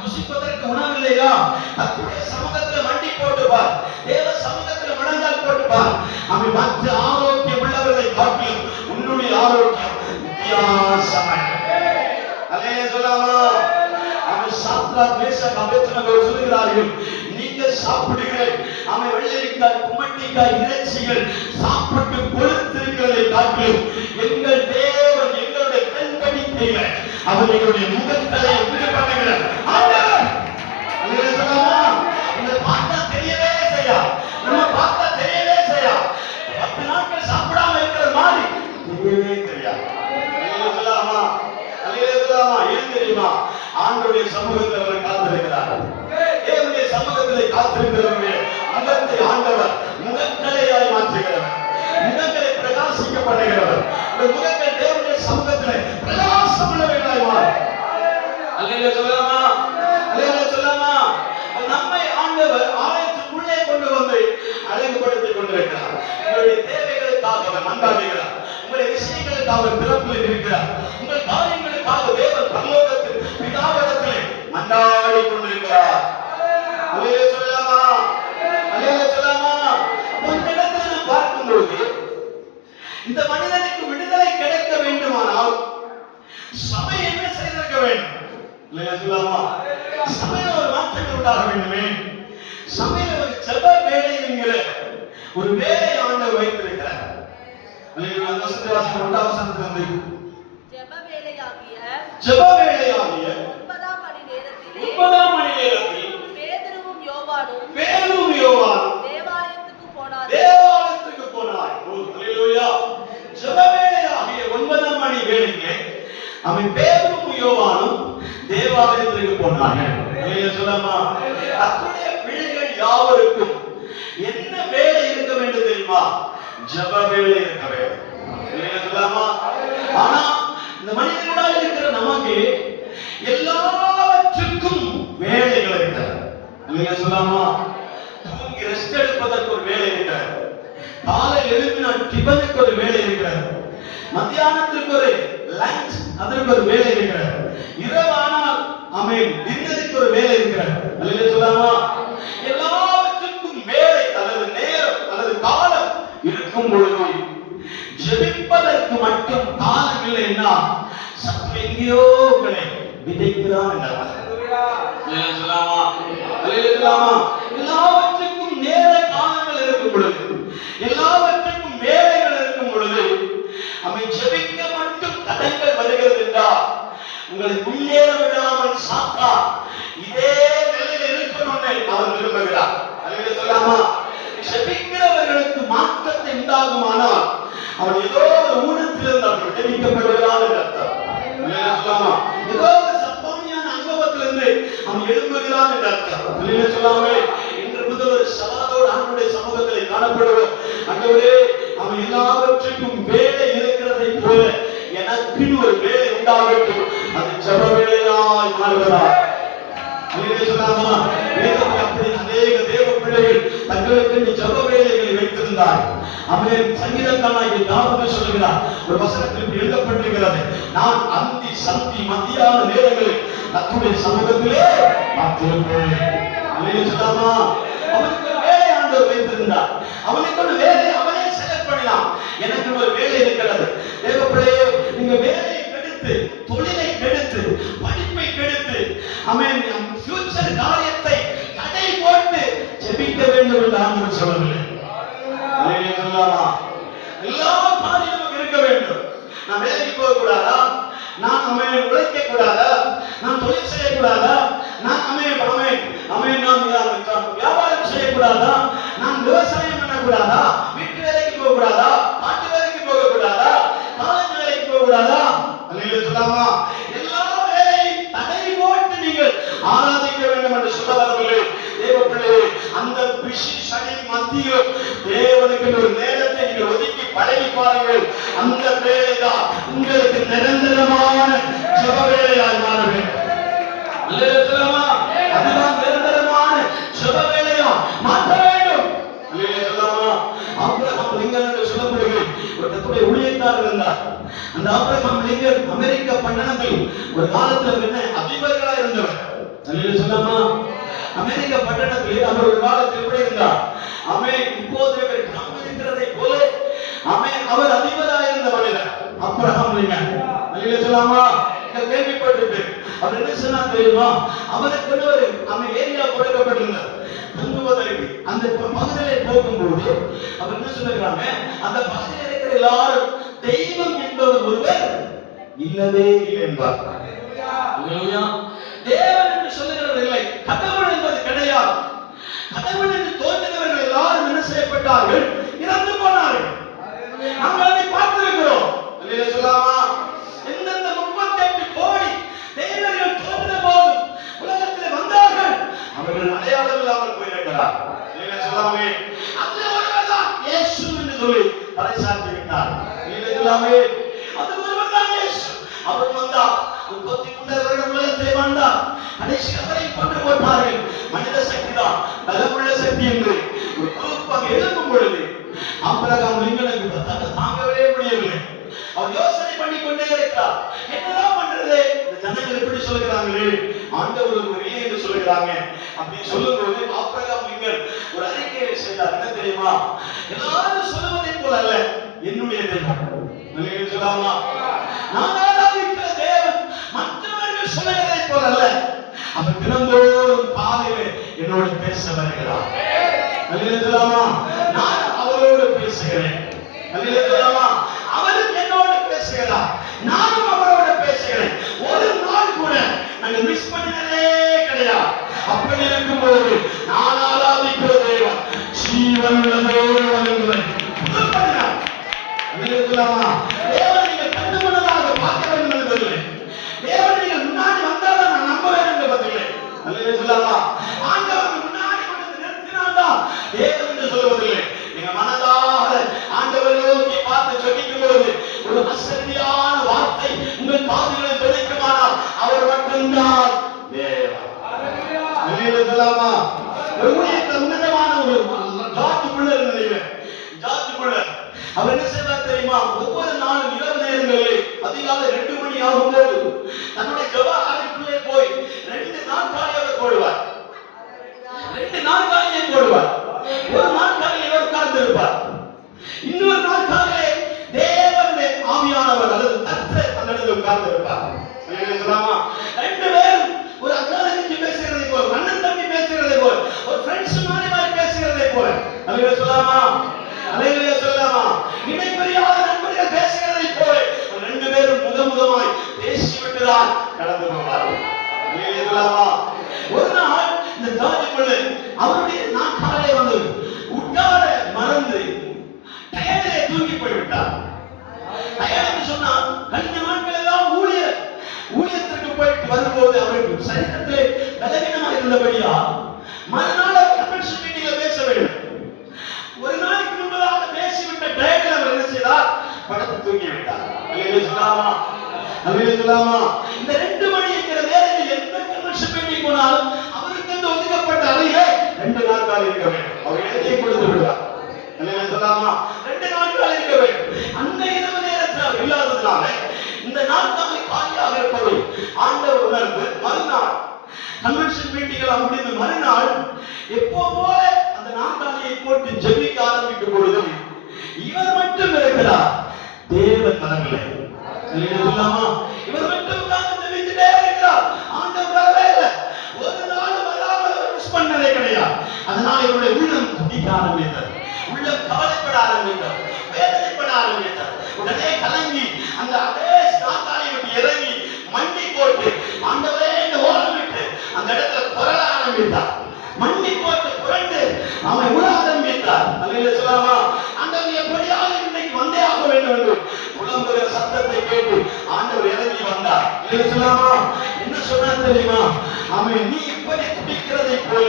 புசிப்பதற்கு உணவில்லையா? கர்த்தருடைய சமூகத்தில் வண்டி போட்டுப்பார், தேவ சமூகத்தில் முழங்கால் போட்டுப்பார். அவன் மற்ற ஆரோக்கியம் உள்ளவர்களை காட்டிலும் உன்னுடைய ஆரோக்கியம் வித்தியாசமாய். அல்லேலூயா சொல்லாமா? அவன் சாத்ராக் மேஷாக் அபேத்நேகோ சொல்கிறார்கள், நீங்கள் சாப்பிடுகிற அவன் வெள்ளரிக்காய், குமட்டிக்காய், இறைச்சிகள் சாப்பிட்டு கொழுத்திருக்கிறதை காட்டிலும் எங்கள் தேவன் எங்களுடைய கண்கணிக்கையில அவர் எங்களுடைய முகத்தை உண்டு பண்ணுகிறார். அல்லேலூயா சொல்லாமா? இந்த பார்த்தா தெரியவே செய்யா, நம்ம பார்த்தா தெரியவே செய்யா, 10 நாட்கள் சாப்பிடாம இருக்கிற மாதிரி தெரியவே தெரியாது. அல்லேலூயா சொல்லாமா? அல்லேலூயா சொல்லாமா? ஏன் தெரியுமா? ஆண்டவருடைய சமூகத்தில் அவர் காத்திருக்கிறார். தேவனுடைய சமூகத்தில் காத்திருக்கிறவருடைய முகத்தை ஆண்டவர் முகக்கலையாய் மாற்றுகிறவர், முகங்களை பிரகாசிக்க பண்ணுகிறவர். இந்த முகங்கள் தேவனுடைய சமூகத்தில் பிரகாசம் உள்ளவர்களாய் மாறும். அல்லேலூயா சொல்லாமா? அல்லேலூயா சொல்லாமா? நம்மை ஆண்டவர் ஆலயத்துக்குள்ளே கொண்டு வந்து அழகுபடுத்திக் கொண்டிருக்கிறார். உங்களுடைய தேவைகளுக்காக அவர் மன்றாடுகிறார், உங்களுடைய விஷயங்களுக்காக திறப்பில் இருக்கிறார், உங்கள் காரியங்களுக்காக தேவன் பரலோகத்தில் பிதாவிடத்திலே மன்றாடி கொண்டிருக்கிறார். அல்லேலூயா சொல்லாமா? அல்லேலூயா சொல்லாமா? இந்த இடத்துல நாம் பார்க்கும்போது இந்த மனிதனுக்கு விடுதலை கிடைக்க வேண்டுமானால் சபை என்ன செய்திருக்க வேண்டும்? அல்லேலூயா சொல்லாமா? சபையில் ஒரு மாற்றங்கள் உண்டாக வேண்டுமே. சபையில் ஒரு ஜெப வேலை என்கிற ஒரு வேலை ஆண்டவர் வைத்திருக்கிறார். அல்லேலூயா. வசனத்தை வாசிக்க 1ஆம் வசனத்திலிருந்து ஜெப வேலையாகிய 9ஆம் மணி நேரத்தில் பேதுருவும் யோவானும் தேவாலயத்துக்கு போனார். அல்லேலூயா. ஜெப வேலையாகிய 9ஆம் மணி வேளையிலே அவன் பேதுருவும் யோவானும் தேவாலயத்திற்கு போனார்கள். அல்லேலூயா சொல்லாமா? கர்த்தருடைய பிள்ளைகள் யாவரும் ஜெப வேலை இருக்க வேண்டும். சொல்லலாமா? ஆனா இந்த மனிதர்களாக இருக்கிற நமக்கு எல்லாவற்றுக்கும் வேலைகள் இருக்கிறது. நீங்க சொல்லலாமா? தூங்கி ரெஸ்ட் எடுப்பதற்கு ஒரு வேலை இருக்கிறது. காலை எழுப்பின டிபனுக்கு ஒரு வேலை இருக்கிறது. மத்தியானத்துக்கு ஒரு லஞ்ச், அதற்கு ஒரு வேலை இருக்கிறது. இரவானால் ஆமென் டின்னருக்கு ஒரு வேலை இருக்கிறது. அல்லேலூயா சொல்லலாமா? எல்லாவற்றுக்கும் வேலை அல்லது நேரம் அல்லது காலம் இருக்கும் பொழுது ஜெபிப்பதற்கு மட்டும் காலம் இல்லைன்னா சற்று எங்கேயோ உங்களை விதைக்கிறான் என்றார். சொல்லலாமா? சொல்லலாமா? எல்லாவற்றுக்கும் நேர காலங்கள் இருக்கும் பொழுது, எல்லாவற்றுக்கும் வேலைகள் இருக்கும் பொழுது, அவன் ஜெபிக்க மட்டும் தடங்கள் வருகிறது என்றால் உங்களை முன்னேற விடாமல் சாத்தா இதே நிலையில் இருக்கணும்னு அவன் விரும்புகிறார். அல்லேலூயா சொல்லலாமா? ஜெபிக்கிறவர்களுக்கு மாற்றத்தை உண்டாகுமானால் அவன் ஏதோ ஒரு ஊனத்திலிருந்து அவன் விடுவிக்கப்படுகிறான் என்று அர்த்தம். அல்லேலூயா சொல்லலாமா? ஏதோ ஒரு சப்பானியான அனுபவத்திலிருந்து அவன் எழும்புகிறான் என்று அர்த்தம். அல்லேலூயா சொல்லாமே இன்று முதல் ஒரு சவாலோடு ஆண்டவருடைய சமூகத்திலே காணப்படுவோம். ஆண்டவரே, அவன் எல்லாவற்றுக்கும் வேலை இருக்கிறதை போல எனக்குன்னு ஒரு வேலை உண்டாகட்டும். அது ஜெப வேலையாய் மாறுகிறார். அல்லேலூயா சொல்லாமா? வேதத்தில் அப்படி அநேக தேவ பிள்ளைகள் தங்களுக்கு ஜெப வேலைகளை வைத்திருந்தார். ஆமென். சங்கீதக்காரனாகிய தாவீது சொல்கிறார், ஒரு வசனத்தில் எழுதப்பட்டிருக்கிறது, நான் அந்தி சந்தி மத்தியான நேரங்களில் கர்த்தருடைய சமூகத்திலே காத்திருப்பேன். அல்லேலூயா சொல்லாமா? அவனுக்கு ஒரு வேலை ஆண்டவர் வைத்திருந்தார். அவனுக்கு ஒரு வேலை அவனே செலக்ட் பண்ணினான். எனக்கு ஒரு வேலை இருக்கிறது. தேவ பிள்ளையே, நீங்க வேலையை கெடுத்து, தொழிலை கெடுத்து, படிப்பை கெடுத்து, ஆமென், ஃபியூச்சர் காரியத்தை தடை போட்டு ஜெபிக்க வேண்டும் என்று ஆண்டவர் சொல்லவில்லை. அல்லேலூயா சொல்லலாமா? எல்லா காரியமும் நமக்கு இருக்க வேண்டும். நான் வேலைக்கு போக கூடாதா? நான் உழைக்க கூடாதா? நான் தொழில் செய்ய கூடாதா? நான் வியாபாரம் செய்யக்கூடாதா? நான் விவசாயம் பண்ணக்கூடாதா? வீட்டு வேலைக்கு போக கூடாதா? காட்டு வேலைக்கு போக கூடாதா? காலேஜ் வேலைக்கு போக கூடாதா? அல்லேலூயா சொல்லாமா? எல்லா வேலையும் தடை போட்டு நீங்கள் ஆராதிக்க வேண்டும் என்று சொல்ல வரவில்லை. தேவ பிள்ளையே, அந்த பிஸி ஷெட்யூல் மத்தியில் தேவனுக்கு ஒரு நேரத்தை நீங்கள் ஒதுக்கி பழகி பாருங்கள். அந்த வேலைதான் உங்களுக்கு நிரந்தரமான ஜெப வேலையாய் மாற வேண்டும். அல்லேலூயா சொல்லாமா? அதுதான் நிரந்தரமான ஜெப வேலையா மாற்ற வேண்டும். அல்லேலூயா சொல்லாமா? ஆபிரகாம் லிங்கன் என்று சொல்லப்படுகிற ஒரு கர்த்தருடைய ஊழியக்காரர் இருந்தார். அந்த ஆபிரகாம் லிங்கன் அமெரிக்க பட்டணத்தில் ஒரு காலத்தில் என்ன அதிபர்களா இருந்தவர். அல்லேலூயா சொல்லாமா? அமெரிக்க பட்டணத்தில் அவர் ஒரு காலத்தில் எப்படி இருந்தார்? இப்போது இருக்கிறதை போல அவர் அதிபராக இருந்த மனிதர் ஆபிரகாம் லிங்கன். அல்லேலூயா சொல்லாமா? கேள்விப்பட்டிருப்பேன். அவர் என்ன சொன்னா தெரியுமா? அவருக்கு ஒரு ஏரியா கொடுக்கப்பட்டிருந்தார் தங்குவதற்கு. அந்த பகுதியிலே போகும்போது அவர் என்ன சொல்லுகிறாங்க, அந்த பகுதியில் இருக்கிற எல்லாரும் தெய்வம் என்பவர் ஒருவர் இல்லவே இல்லை என்பார். தேவன் என்று சொல்லுகிறவர் இல்லை, கடவுள் என்பது கிடையாது. கடவுள் என்று தோன்றினவர்கள் எல்லாரும் என்ன செய்யப்பட்டார்கள்? இறந்து போனார்கள். நாங்கள் அதை பார்த்திருக்கிறோம். அல்லேலூயா சொல்லாமா? எந்தெந்த 38 கோடி தேவர்கள் தோன்றின போது உலகத்தில் வந்தார்கள், அவர்கள் அடையாளம் இல்லாமல் போயிருக்கிறார். அல்லேலூயா சொல்லாமே? அது ஒருவர் தான் இயேசு என்று சொல்லி பறைசாற்றி விட்டார். அல்லேலூயா சொல்லாமே? அது ஒருவர் தான் இயேசு. அவர் வந்தார், 33 வருடம் உலகத்தை வாழ்ந்தார். கடைசி அவரை கொண்டு போட்டார்கள். மனித சக்தி தான் பலமுள்ள சக்தி என்று ஒரு குரூப்பாக எழுப்பும் பொழுது ஆபிரகாம் லிங்கனுக்கு தாங்கவே முடியவில்லை. அவர் யோசனை பண்ணி கொண்டே இருக்கிறார். என்னதான் பண்றது? இந்த ஜனங்கள் எப்படி சொல்லுகிறாங்களே, ஆண்டவர் ஒரு இல்லை என்று சொல்லுகிறாங்க. அப்படி சொல்லும்போது ஆபிரகாம் லிங்கன் ஒரு அறிக்கையை செய்தார். என்ன தெரியுமா? எல்லாரும் சொல்லுவதை போல அல்ல, என்னுடைய தெய்வம். அல்லேலூயா சொல்லாமா? நான் ஆராதிக்கிற தேவன் மற்றவர்கள் சொல்லுவதை போல அல்ல, அவர் தினந்தோறும் காலையிலே என்னோடு பேச வருகிறார். அல்லேலூயா சொல்லாமா? நான் அவரோடு பேசுகிறேன். அல்லேலூயா சொல்லாமா? அவரும் என்னோடு பேசுகிறார், நானும் அவரோடு பேசுகிறேன். ஒரு நாள் கூட நாங்கள் மிஸ் பண்ணினதே கிடையாது. அப்படி இருக்கும்போது நான் ஆராதிக்கிற தேவன் ஜீவன் உள்ளதோடு என்பதை புதுப்பினார். அல்லேலூயா சொல்லாமா? தேவனை நீங்கள் கண்டு முன்னதாக பார்க்க வேண்டும் என்பதில்லை. தேவனை நீங்கள் முன்னாடி வந்தால்தான் நான் நம்புவேன் என்பதில்லை. அல்லேலூயா சொல்லாமா? ஆண்டவர் முன்னாடி கொண்டு நிறுத்தினால்தான் தேவன் என்று சொல்வதில்லை. நீங்க மனதார ஆண்டவர் ஒரு ஊழியத்தில் உன்னதமான ஒரு ஜார்ஜ் முல்லர் நினைக்கிறேன். ஜார்ஜ் முல்லர் அவர் என்ன செய்வார் தெரியுமா? ஒவ்வொரு நாளும் இரவு நேரங்களில் அதிகாலை 2 மணி ஆகும்போது தன்னுடைய ஜெப அறைக்குள்ளே போய் 2 நாற்காலியை அவர் போடுவார். 2 நாற்காலியை போடுவார். ஒரு நாற்காலியில் அவர் உட்கார்ந்திருப்பார். இன்னொரு நாற்காலிலே தேவனுடைய ஆவியானவர் அல்லது கர்த்தர் அந்த இடத்தில் உட்கார்ந்திருப்பார். சொல்லலாமா? 2 பேரும் ஒரு அக்காலத்துக்கு பேசுகிறதை போல, அண்ணன் தம்பி பேசுகிறதை போல, ஒரு ஃப்ரெண்ட்ஸ் மாதிரி பேசுகிறதை போல. அல்லேலூயா சொல்லலாமா? அல்லேலூயா சொல்லலாமா? இணைப்பிரியாத நண்பர்கள் பேசுகிறதை போல 2 பேரும் முகமுகமாய் பேசிவிட்டுதான் கடந்து போவார்கள். அல்லேலூயா சொல்லலாமா? ஒரு நாள் இந்த ஜார்ஜ் முல்லர் அவருடைய நாற்காலிலே வந்து உட்கார மறந்து டயர்டிலே தூங்கி போய்விட்டார். டயர்டு சொன்னா கழிந்த நாட்கள் எல்லாம் ஊழியத்திற்கு போயிட்டு வரும்போது அவருக்கு சரீரத்திலே பலவீனமாக இருந்தபடியா மறுநாள் அவர் கன்வென்ஷன் மீட்டிங்ல பேச வேண்டும். ஒரு நாளைக்கு முன்பதாக பேசிவிட்ட டயர்டில் அவர் என்ன செய்தார்? படுத்து தூங்கி விட்டார். அல்லேலூயா சொல்லலாமா? அல்லேலூயா சொல்லலாமா? இந்த 2 மணி என்கிற நேரத்தில் எந்த கன்வென்ஷன் மீட்டிங் போனாலும் அவருக்கு இந்த ஒதுக்கப்பட்ட அறையிலே 2 நாட்கள் இருக்க வேண்டும். அவர் எழுதியை கொடுத்து விடுவார். அல்லேலூயா சொல்லலாமா? 2 நாட்கள் இருக்க வேண்டும். அந்த இரவு நேரத்தில் அவர் இல்லாததுனால இந்த நாட்களை காலியாக இருப்பதை ஆண்டவர் உணர்ந்து மறுநாள் கன்வென்ஷன் மீட்டிங் முடிந்து மறுநாள் எப்போ போல அந்த நாற்காலியை போட்டு ஜெபிக்க ஆரம்பிக்கும் பொழுது இவர் மட்டும் இருக்கிறார். தேவன் வரவில்லை. சொல்லலாமா? இவர் மட்டும் உட்கார்ந்து ஜெபித்துட்டே இருக்கிறார். ஆண்டவர் வரவே இல்லை. ஒரு நாள் வராமல் அவர் மிஸ் பண்ணதே கிடையாது. அதனால இவருடைய உள்ளம் துடிக்க ஆரம்பித்தது. உள்ளம் கவலைப்பட ஆரம்பித்தார். வேதனைப்பட ஆரம்பித்தார். உடனே கலங்கி அந்த அதே நாற்காலியை விட்டு இறங்கி மண்ணி போட்டு ஆண்டவரே என்று ஓலமிட்டு அந்த இடத்துல புரள ஆரம்பித்தார். மண்ணி போட்டு புரண்டு அவனை உழ ஆரம்பித்தார். அல்லேலூயா சொல்லலாமா? ஆண்டவர் எப்படியாவது இன்னைக்கு வந்தே ஆக வேண்டும் என்று புலம்புகிற சத்தத்தை கேட்டு ஆண்டவர் இறங்கி வந்தார். அல்லேலூயா சொல்லலாமா? என்ன சொன்னார் தெரியுமா? அவன் நீ இப்படி துடிக்கிறதை போல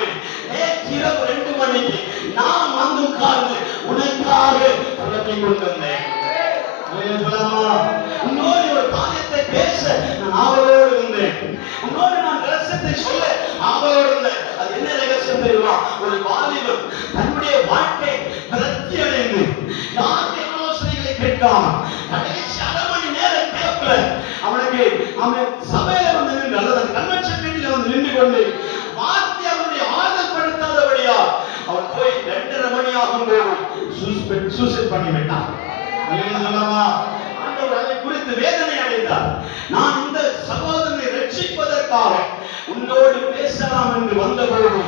நேற்று இரவு 2 மணிக்கு நான் வந்து உட்கார்ந்து உனக்காக புலம்பிக் கொண்டிருந்தேன். உன்னோடு ஒரு காரியத்தை பேச நான் ஆவலோடு இருந்தேன். உன்னோடு நான் ரகசியத்தை சொல்ல ஆவலோடு இருந்தேன். அது என்ன ரகசியம் தெரியுமா? ஒரு வாலிபன் தன்னுடைய வாழ்க்கை விரக்தி அடைந்து யாருடைய ஆலோசனைகளை கேட்காம கடைசி 1/2 மணி நேரம் கேட்கல அவனுக்கு அவன் சபையில வந்து நின்று அல்லது கன்வென்ஷன் மீட்டிங்ல வந்து நின்று கொண்டு வார்த்தை அவனுடைய ஆறுதல் படுத்தாதபடியா அவன் போய் 2:30 மணி ஆகும்போது சூசைட் பண்ணி விட்டான். ஆண்டவர் அதை குறித்து வேதனை அடைந்தார். நான் இந்த சகோதரனை ரட்சிப்பதற்காக உன்னோடு பேசலாம் என்று வந்தபோது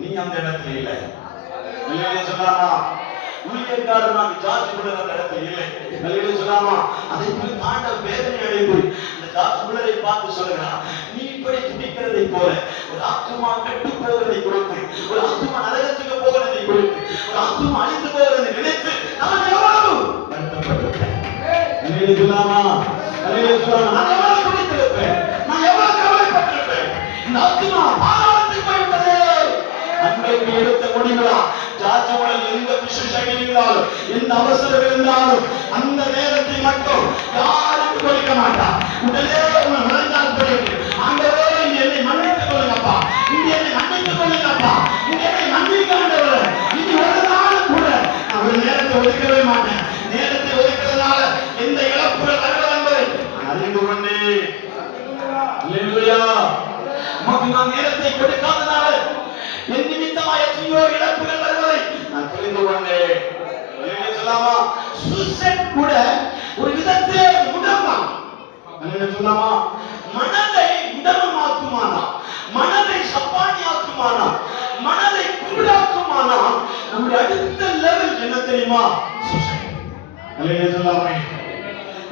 நீ அந்த இடத்துல இல்லை. அல்லேலூயா சொல்லலாமா? ஊழியக்காரனாக ஜார்ஜ் முல்லர் அந்த இடத்துல இல்லை. அல்லேலூயா சொல்லலாமா? அதை குறித்து ஆண்டவர் வேதனை அடைந்து அந்த ஜார்ஜ் முல்லரை பார்த்து சொல்கிறார், நீ இப்படி துடிக்கிறதை போல ஒரு ஆத்துமா கெட்டு போகிறதை குறித்து, ஒரு ஆத்துமா நரகத்துக்கு போகிறதை குறித்து, ஒரு ஆத்துமா அழிந்து போகிறதை நினைத்து நான் எவ்வளவு வருத்தப்பட்டிருப்பேன். அல்லேலூயா சொல்லலாமா? அல்லேலூயா சொல்லலாமா? நான் எவ்வளவு துடித்திருப்பேன், நான் எவ்வளவு கவலைப்பட்டிருப்பேன். இந்த ஆத்துமா பாதாளத்துக்கு போய்விட்டதே. அன்றைக்கு எடுத்த முடிவுதான் ஜார்ஜ் முல்லர் எந்த விசேஷம் இருந்தாலும் எந்த அவசரம் இருந்தாலும் அந்த நேரத்தில் மட்டும் யாருக்கு கொடுக்க மாட்டார். உடனே உங்களை முழங்கால் போயிட்டு ஆண்டவரே என்னை மன்னித்துக் கொள்ளுங்கப்பா, இங்க என்னை மன்னித்துக் கொள்ளுங்கப்பா, இங்க என்னை மன்னிக்க ஆண்டவரே. இனி ஒரு நாளும் கூட நான் ஒரு நேரத்தை ஒதுக்கவே மாட்டேன். நேரத்தை ஒதுக்கிறதுனால எந்த இழப்புகள் வருவது என்பதை அறிந்து கொண்டேன். அல்லேலூயா. உமக்கு நான் நேரத்தை கொடுக்காதனால என் நிமித்தமாக எத்தனையோ இழப்புகள் வருவதை நான் புரிந்து கொண்டேன். அல்லேலூயா சொல்லலாமா? சூசைட் கூட ஒரு விதத்திலே முடமாம். அல்லேலூயா சொல்லலாமா? மனதை முடமாக்குமானா, மனதை சப்பானியாக்குமானா, மனதை குருடாக்குமானா நம்முடைய அடுத்த லெவல் என்ன தெரியுமா? சூசைட். அல்லேலூயா சொல்லலாமே?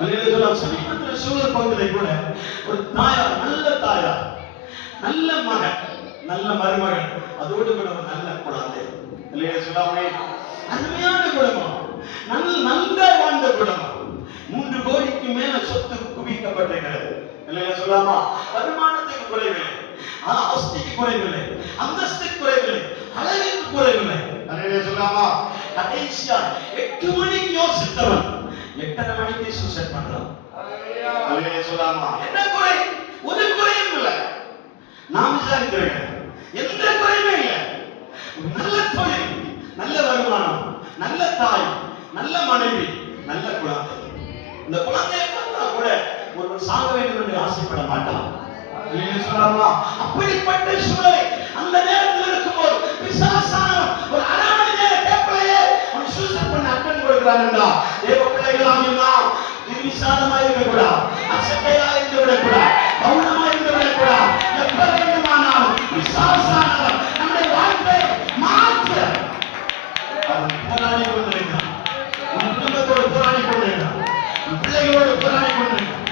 அல்லேலூயா சொல்லலாம். சமீபத்தில் சூழல் பகுதியிலே கூட ஒரு தாயார், நல்ல தாயார், நல்ல மகன், நல்ல மருமகன், அதோடு கூட ஒரு நல்ல குழந்தை. அல்லேலூயா சொல்லாமே? அருமையான குடும்பம், நல்ல வாழ்ந்த குடும்பம். 3 கோடிக்கு மேல சொத்து குவிக்கப்பட்டிருக்கிறது. அல்லேலூயா சொல்லாமா? வருமானத்துக்கு குறைவில்லை, ஆஸ்திக்கு குறைவில்லை, அந்தஸ்துக்கு குறைவில்லை, அழகுக்கு குறைவில்லை. அல்லேலூயா சொல்லாமா? கடைசியா 8 மணிக்கு யோசித்தவன் 8:30 மணிக்கு சூசைட் பண்றான். அல்லேலூயா சொல்லாமா? என்ன குறை? ஒரு குறையும் இல்லை. நான் விசாரித்திருக்கேன், எந்த குறையுமே இல்லை. நல்ல தொழில், நல்ல வருமானம், நல்ல தாய், நல்ல மனைவி, நல்ல குழந்தை. இந்த குழந்தையை பார்த்தா கூட ஒருவர் சாக வேண்டும் என்று ஆசைப்பட மாட்டான். அப்படிப்பட்ட சூழலை அந்த நேரத்தில் இருக்கும்போது பிசாசானவன் ஒரு அரை மணி நேர கேட்கலையே அவன் சூசைட் பண்ண அட்டன் கொடுக்கிறான் என்றா தேவ பிள்ளைகளாம் எல்லாம் நிர்விசாரமாக இருக்கக்கூடாது, அசட்டையாக இருந்து விடக்கூடாது, கவனமாக இருந்து விடக்கூடாது. எப்ப வேண்டுமானாலும் பிசாசானவன் நம்முடைய வாழ்க்கை மாற்ற அவன் போராடி கொண்டிருக்கிறான். உன் குடும்பத்தோடு போராடி கொண்டிருக்கிறான், உன் பிள்ளைகளோடு போராடி கொண்டிருக்கிறான்,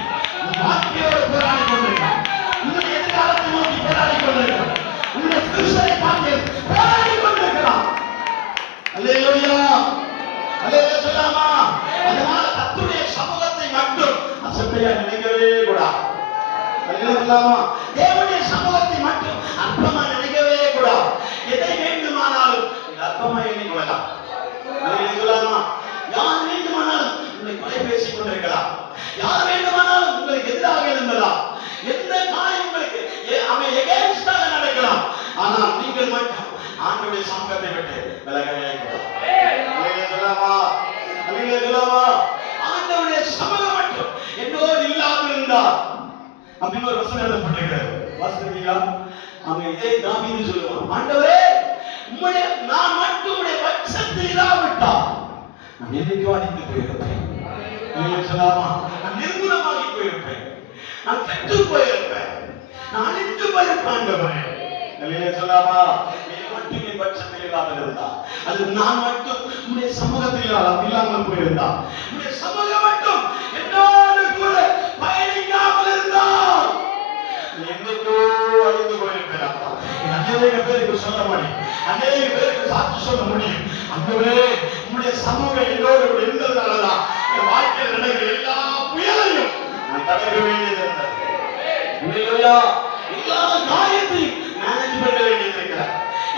உன் வாழ்க்கையோடு போராடி கொண்டிருக்கிறான், உன்னுடைய எதிர்காலத்தை நோக்கி போராடி கொண்டிருக்கிறான், உன்னுடைய புருஷனை பார்த்து போராடி கொண்டிருக்கிறான். அல்லேலூயா, அல்லேலூயா சொல்லாமா? அதனால கர்த்தருடைய சமூகத்தை மட்டும் அசட்டையா நினைக்கவே கூடாது. அல்லேலூயா சொல்லாமா? தேவனுடைய சமூகத்தை மட்டும் அற்பமா நினைக்கவே கூடாது. எதை வேண்டுமானாலும் அற்பமா எண்ணிக்கொள்ளலாம். அல்லேலூயா சொல்லாமா? யார் வேண்டுமானாலும் உங்களை கொலை பேசிக் கொண்டிருக்கலாம், யார் வேண்டுமானாலும் உங்களுக்கு எதிராக எழும்பலாம், எந்த காரியம் உங்களுக்கு எகேன்ஸ்டாக நடக்கலாம். ஆனால் நீங்கள் மட்டும் ஆண்டவருடைய சமூகத்தை விட்டு விலகவே கூடாது. அல்லேலூயா சொல்லாமா? அல்லேலூயா சொல்லாமா? ஆண்டவருடைய சமூகம் மட்டும் என்னோடு இல்லாமல் இருந்தார் அப்படின்னு ஒரு வசனம் எழுதப்பட்டிருக்கிறது. வாசிக்கிறீங்களா? அவன் இதே தாவீது சொல்லுவான், ஆண்டவரே உம்முடைய நான் மட்டும் உம்முடைய பட்சத்தில் இராவிட்டால் நான் என்னைக்கோ அழிந்து போயிருப்பேன். அல்லேலூயா சொல்லாமா? நான் நிர்மூலமாகி போயிருப்பேன், நான் கெட்டு போயிருப்பேன், நான் அழிந்து போயிருப்பேன். ஆண்டவரே அல்லேலூயா சொல்லாமா? நீ மட்டும் என் பட்சத்தில் இல்லாமல் இருந்தா, அது நான் மட்டும் உம்முடைய சமூகத்தில் இல்லாமல் போயிருந்தா, உம்முடைய சமூகம் மட்டும் என்னோடு கூட பயணிக்காமல் இருந்தால் என்னைக்கோ அழிந்து போயிருப்பேன். அநேக பேருக்கு சொல்ல முடியும், அநேக பேருக்கு சாட்சி சொல்ல முடியும், ஆண்டவரே உம்முடைய சமூகம் என்னோடு கூட இருந்ததுனாலதான் என் வாழ்க்கையில் நடக்கிற எல்லா புயலையும் நான் கடக்க வேண்டியது இருந்தது. அல்லேலூயா. எல்லா காரியத்தையும் மேனேஜ் பண்ண வேண்டியது இருக்கிறார்,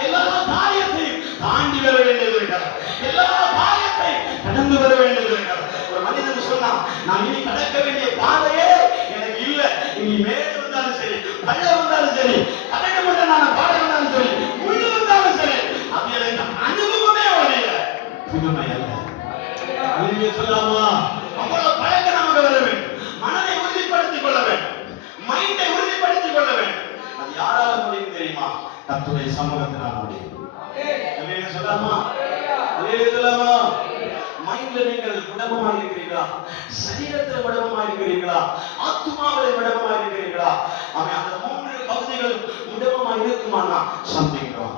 எல்லா காரியத்தையும் தாண்டி வர வேண்டியது இருக்கிறார், எல்லா காரியத்தையும் கடந்து வர வேண்டியது இருக்கிறார். ஒரு மனிதன் சொன்னா, நான் இனி கடக்க வேண்டிய பாதையே எனக்கு இல்ல, இனி மேடு வந்தாலும் சரி, பள்ளம் வந்தாலும் சரி, கடக்க மாட்டேன் பாடம் வந்தாலும் சரி, முள்ளு வந்தாலும் சரி, அது எனக்கு அனுபவமே அவனைய புதுமை அல்ல. அல்லேலூயா சொல்லாமா? அவ்வளவு பழக்கம் நமக்கு வர வேண்டும், மனதை உறுதிப்படுத்திக் கொள்ள வேண்டும், மைண்டை உறுதிப்படுத்திக் கொள்ள வேண்டும். அது யாரால முடியும் தெரியுமா? கர்த்தருடைய சமூகத்தினால் முடியும். அல்லேலூயா சொல்லாமா? அல்லேலூயா சொல்லாமா? மைண்ட்ல நீங்கள் விடமமாக இருக்கிறீர்களா? சரீரத்தில் விடமமாக இருக்கிறீர்களா? ஆத்துமாவிலே விடமமாக இருக்கிறீர்களா? அவன் அந்த மூன்று பகுதிகள் விடமமாக இருக்குமானா சந்திக்கிறோம்.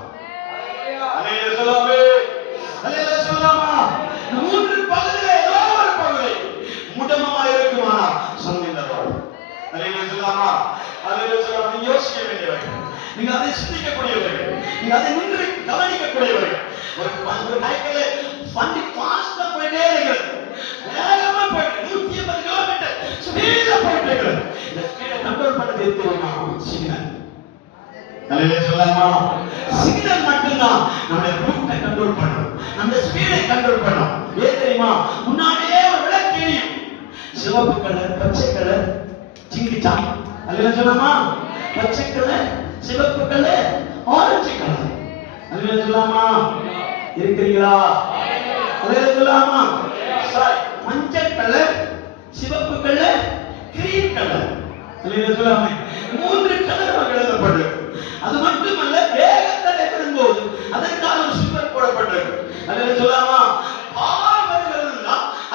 அல்லேலூயா சொல்லாமே? அல்லேலூயா சொல்லாமா? இந்த மூன்று பகுதியிலே ஏதோ ஒரு பகுதி முடமமாக இருக்குமானா சந்திக்கிறோம். அல்லேலூயா சொல்லாமா? அல்லேலூயா சொல்லாமா? நீங்க யோசிக்க வேண்டியவர்கள், நீங்க அதை சிந்திக்கக்கூடியவர்கள், நீங்க அதை நின்று கவனிக்கக்கூடியவர்கள். ஒரு நாய்களே வண்டி ஃபாஸ்டா போயிட்டே இருக்கிறது, வேகமா போயிட்டு 180 கிலோமீட்டர் ஸ்பீடா போயிட்டு இருக்கிறது. இந்த ஸ்பீடை கண்ட்ரோல் பண்ணது தெரியுமா? சிக்னல். அல்லேலூயா சொல்லாமா? சிக்னல் மட்டும்தான் நம்முடைய ரூட்டை கண்ட்ரோல் பண்ணும், நம்ம ஸ்பீடை கண்ட்ரோல் பண்ணும். ஏன் தெரியுமா? முன்னாடியே ஒரு விளக்கு எரியும், சிவப்பு கலர், பச்சை கலர், சிங்கிச்சா. அல்லேலூயா சொல்லாமா? பச்சை கலர், சிவப்பு கலர், ஆரஞ்சு கலர். அல்லேலூயா சொல்லாமா? இருக்கிறீங்களா? அல்லேலூயா சொல்லாமா? சாரி, மஞ்சள் கலர், சிவப்பு கலர், கிரீன் கலர். அல்லேலூயா சொல்லாமா? மூன்று கலர் எழுதப்பட்டிருக்கு. அது மட்டுமல்ல, வேகத்தை எழுதும்போது அதற்கான ஒரு சிம்பல் போடப்பட்டிருக்கு. அல்லேலூயா சொல்லாமா? பாவங்கள்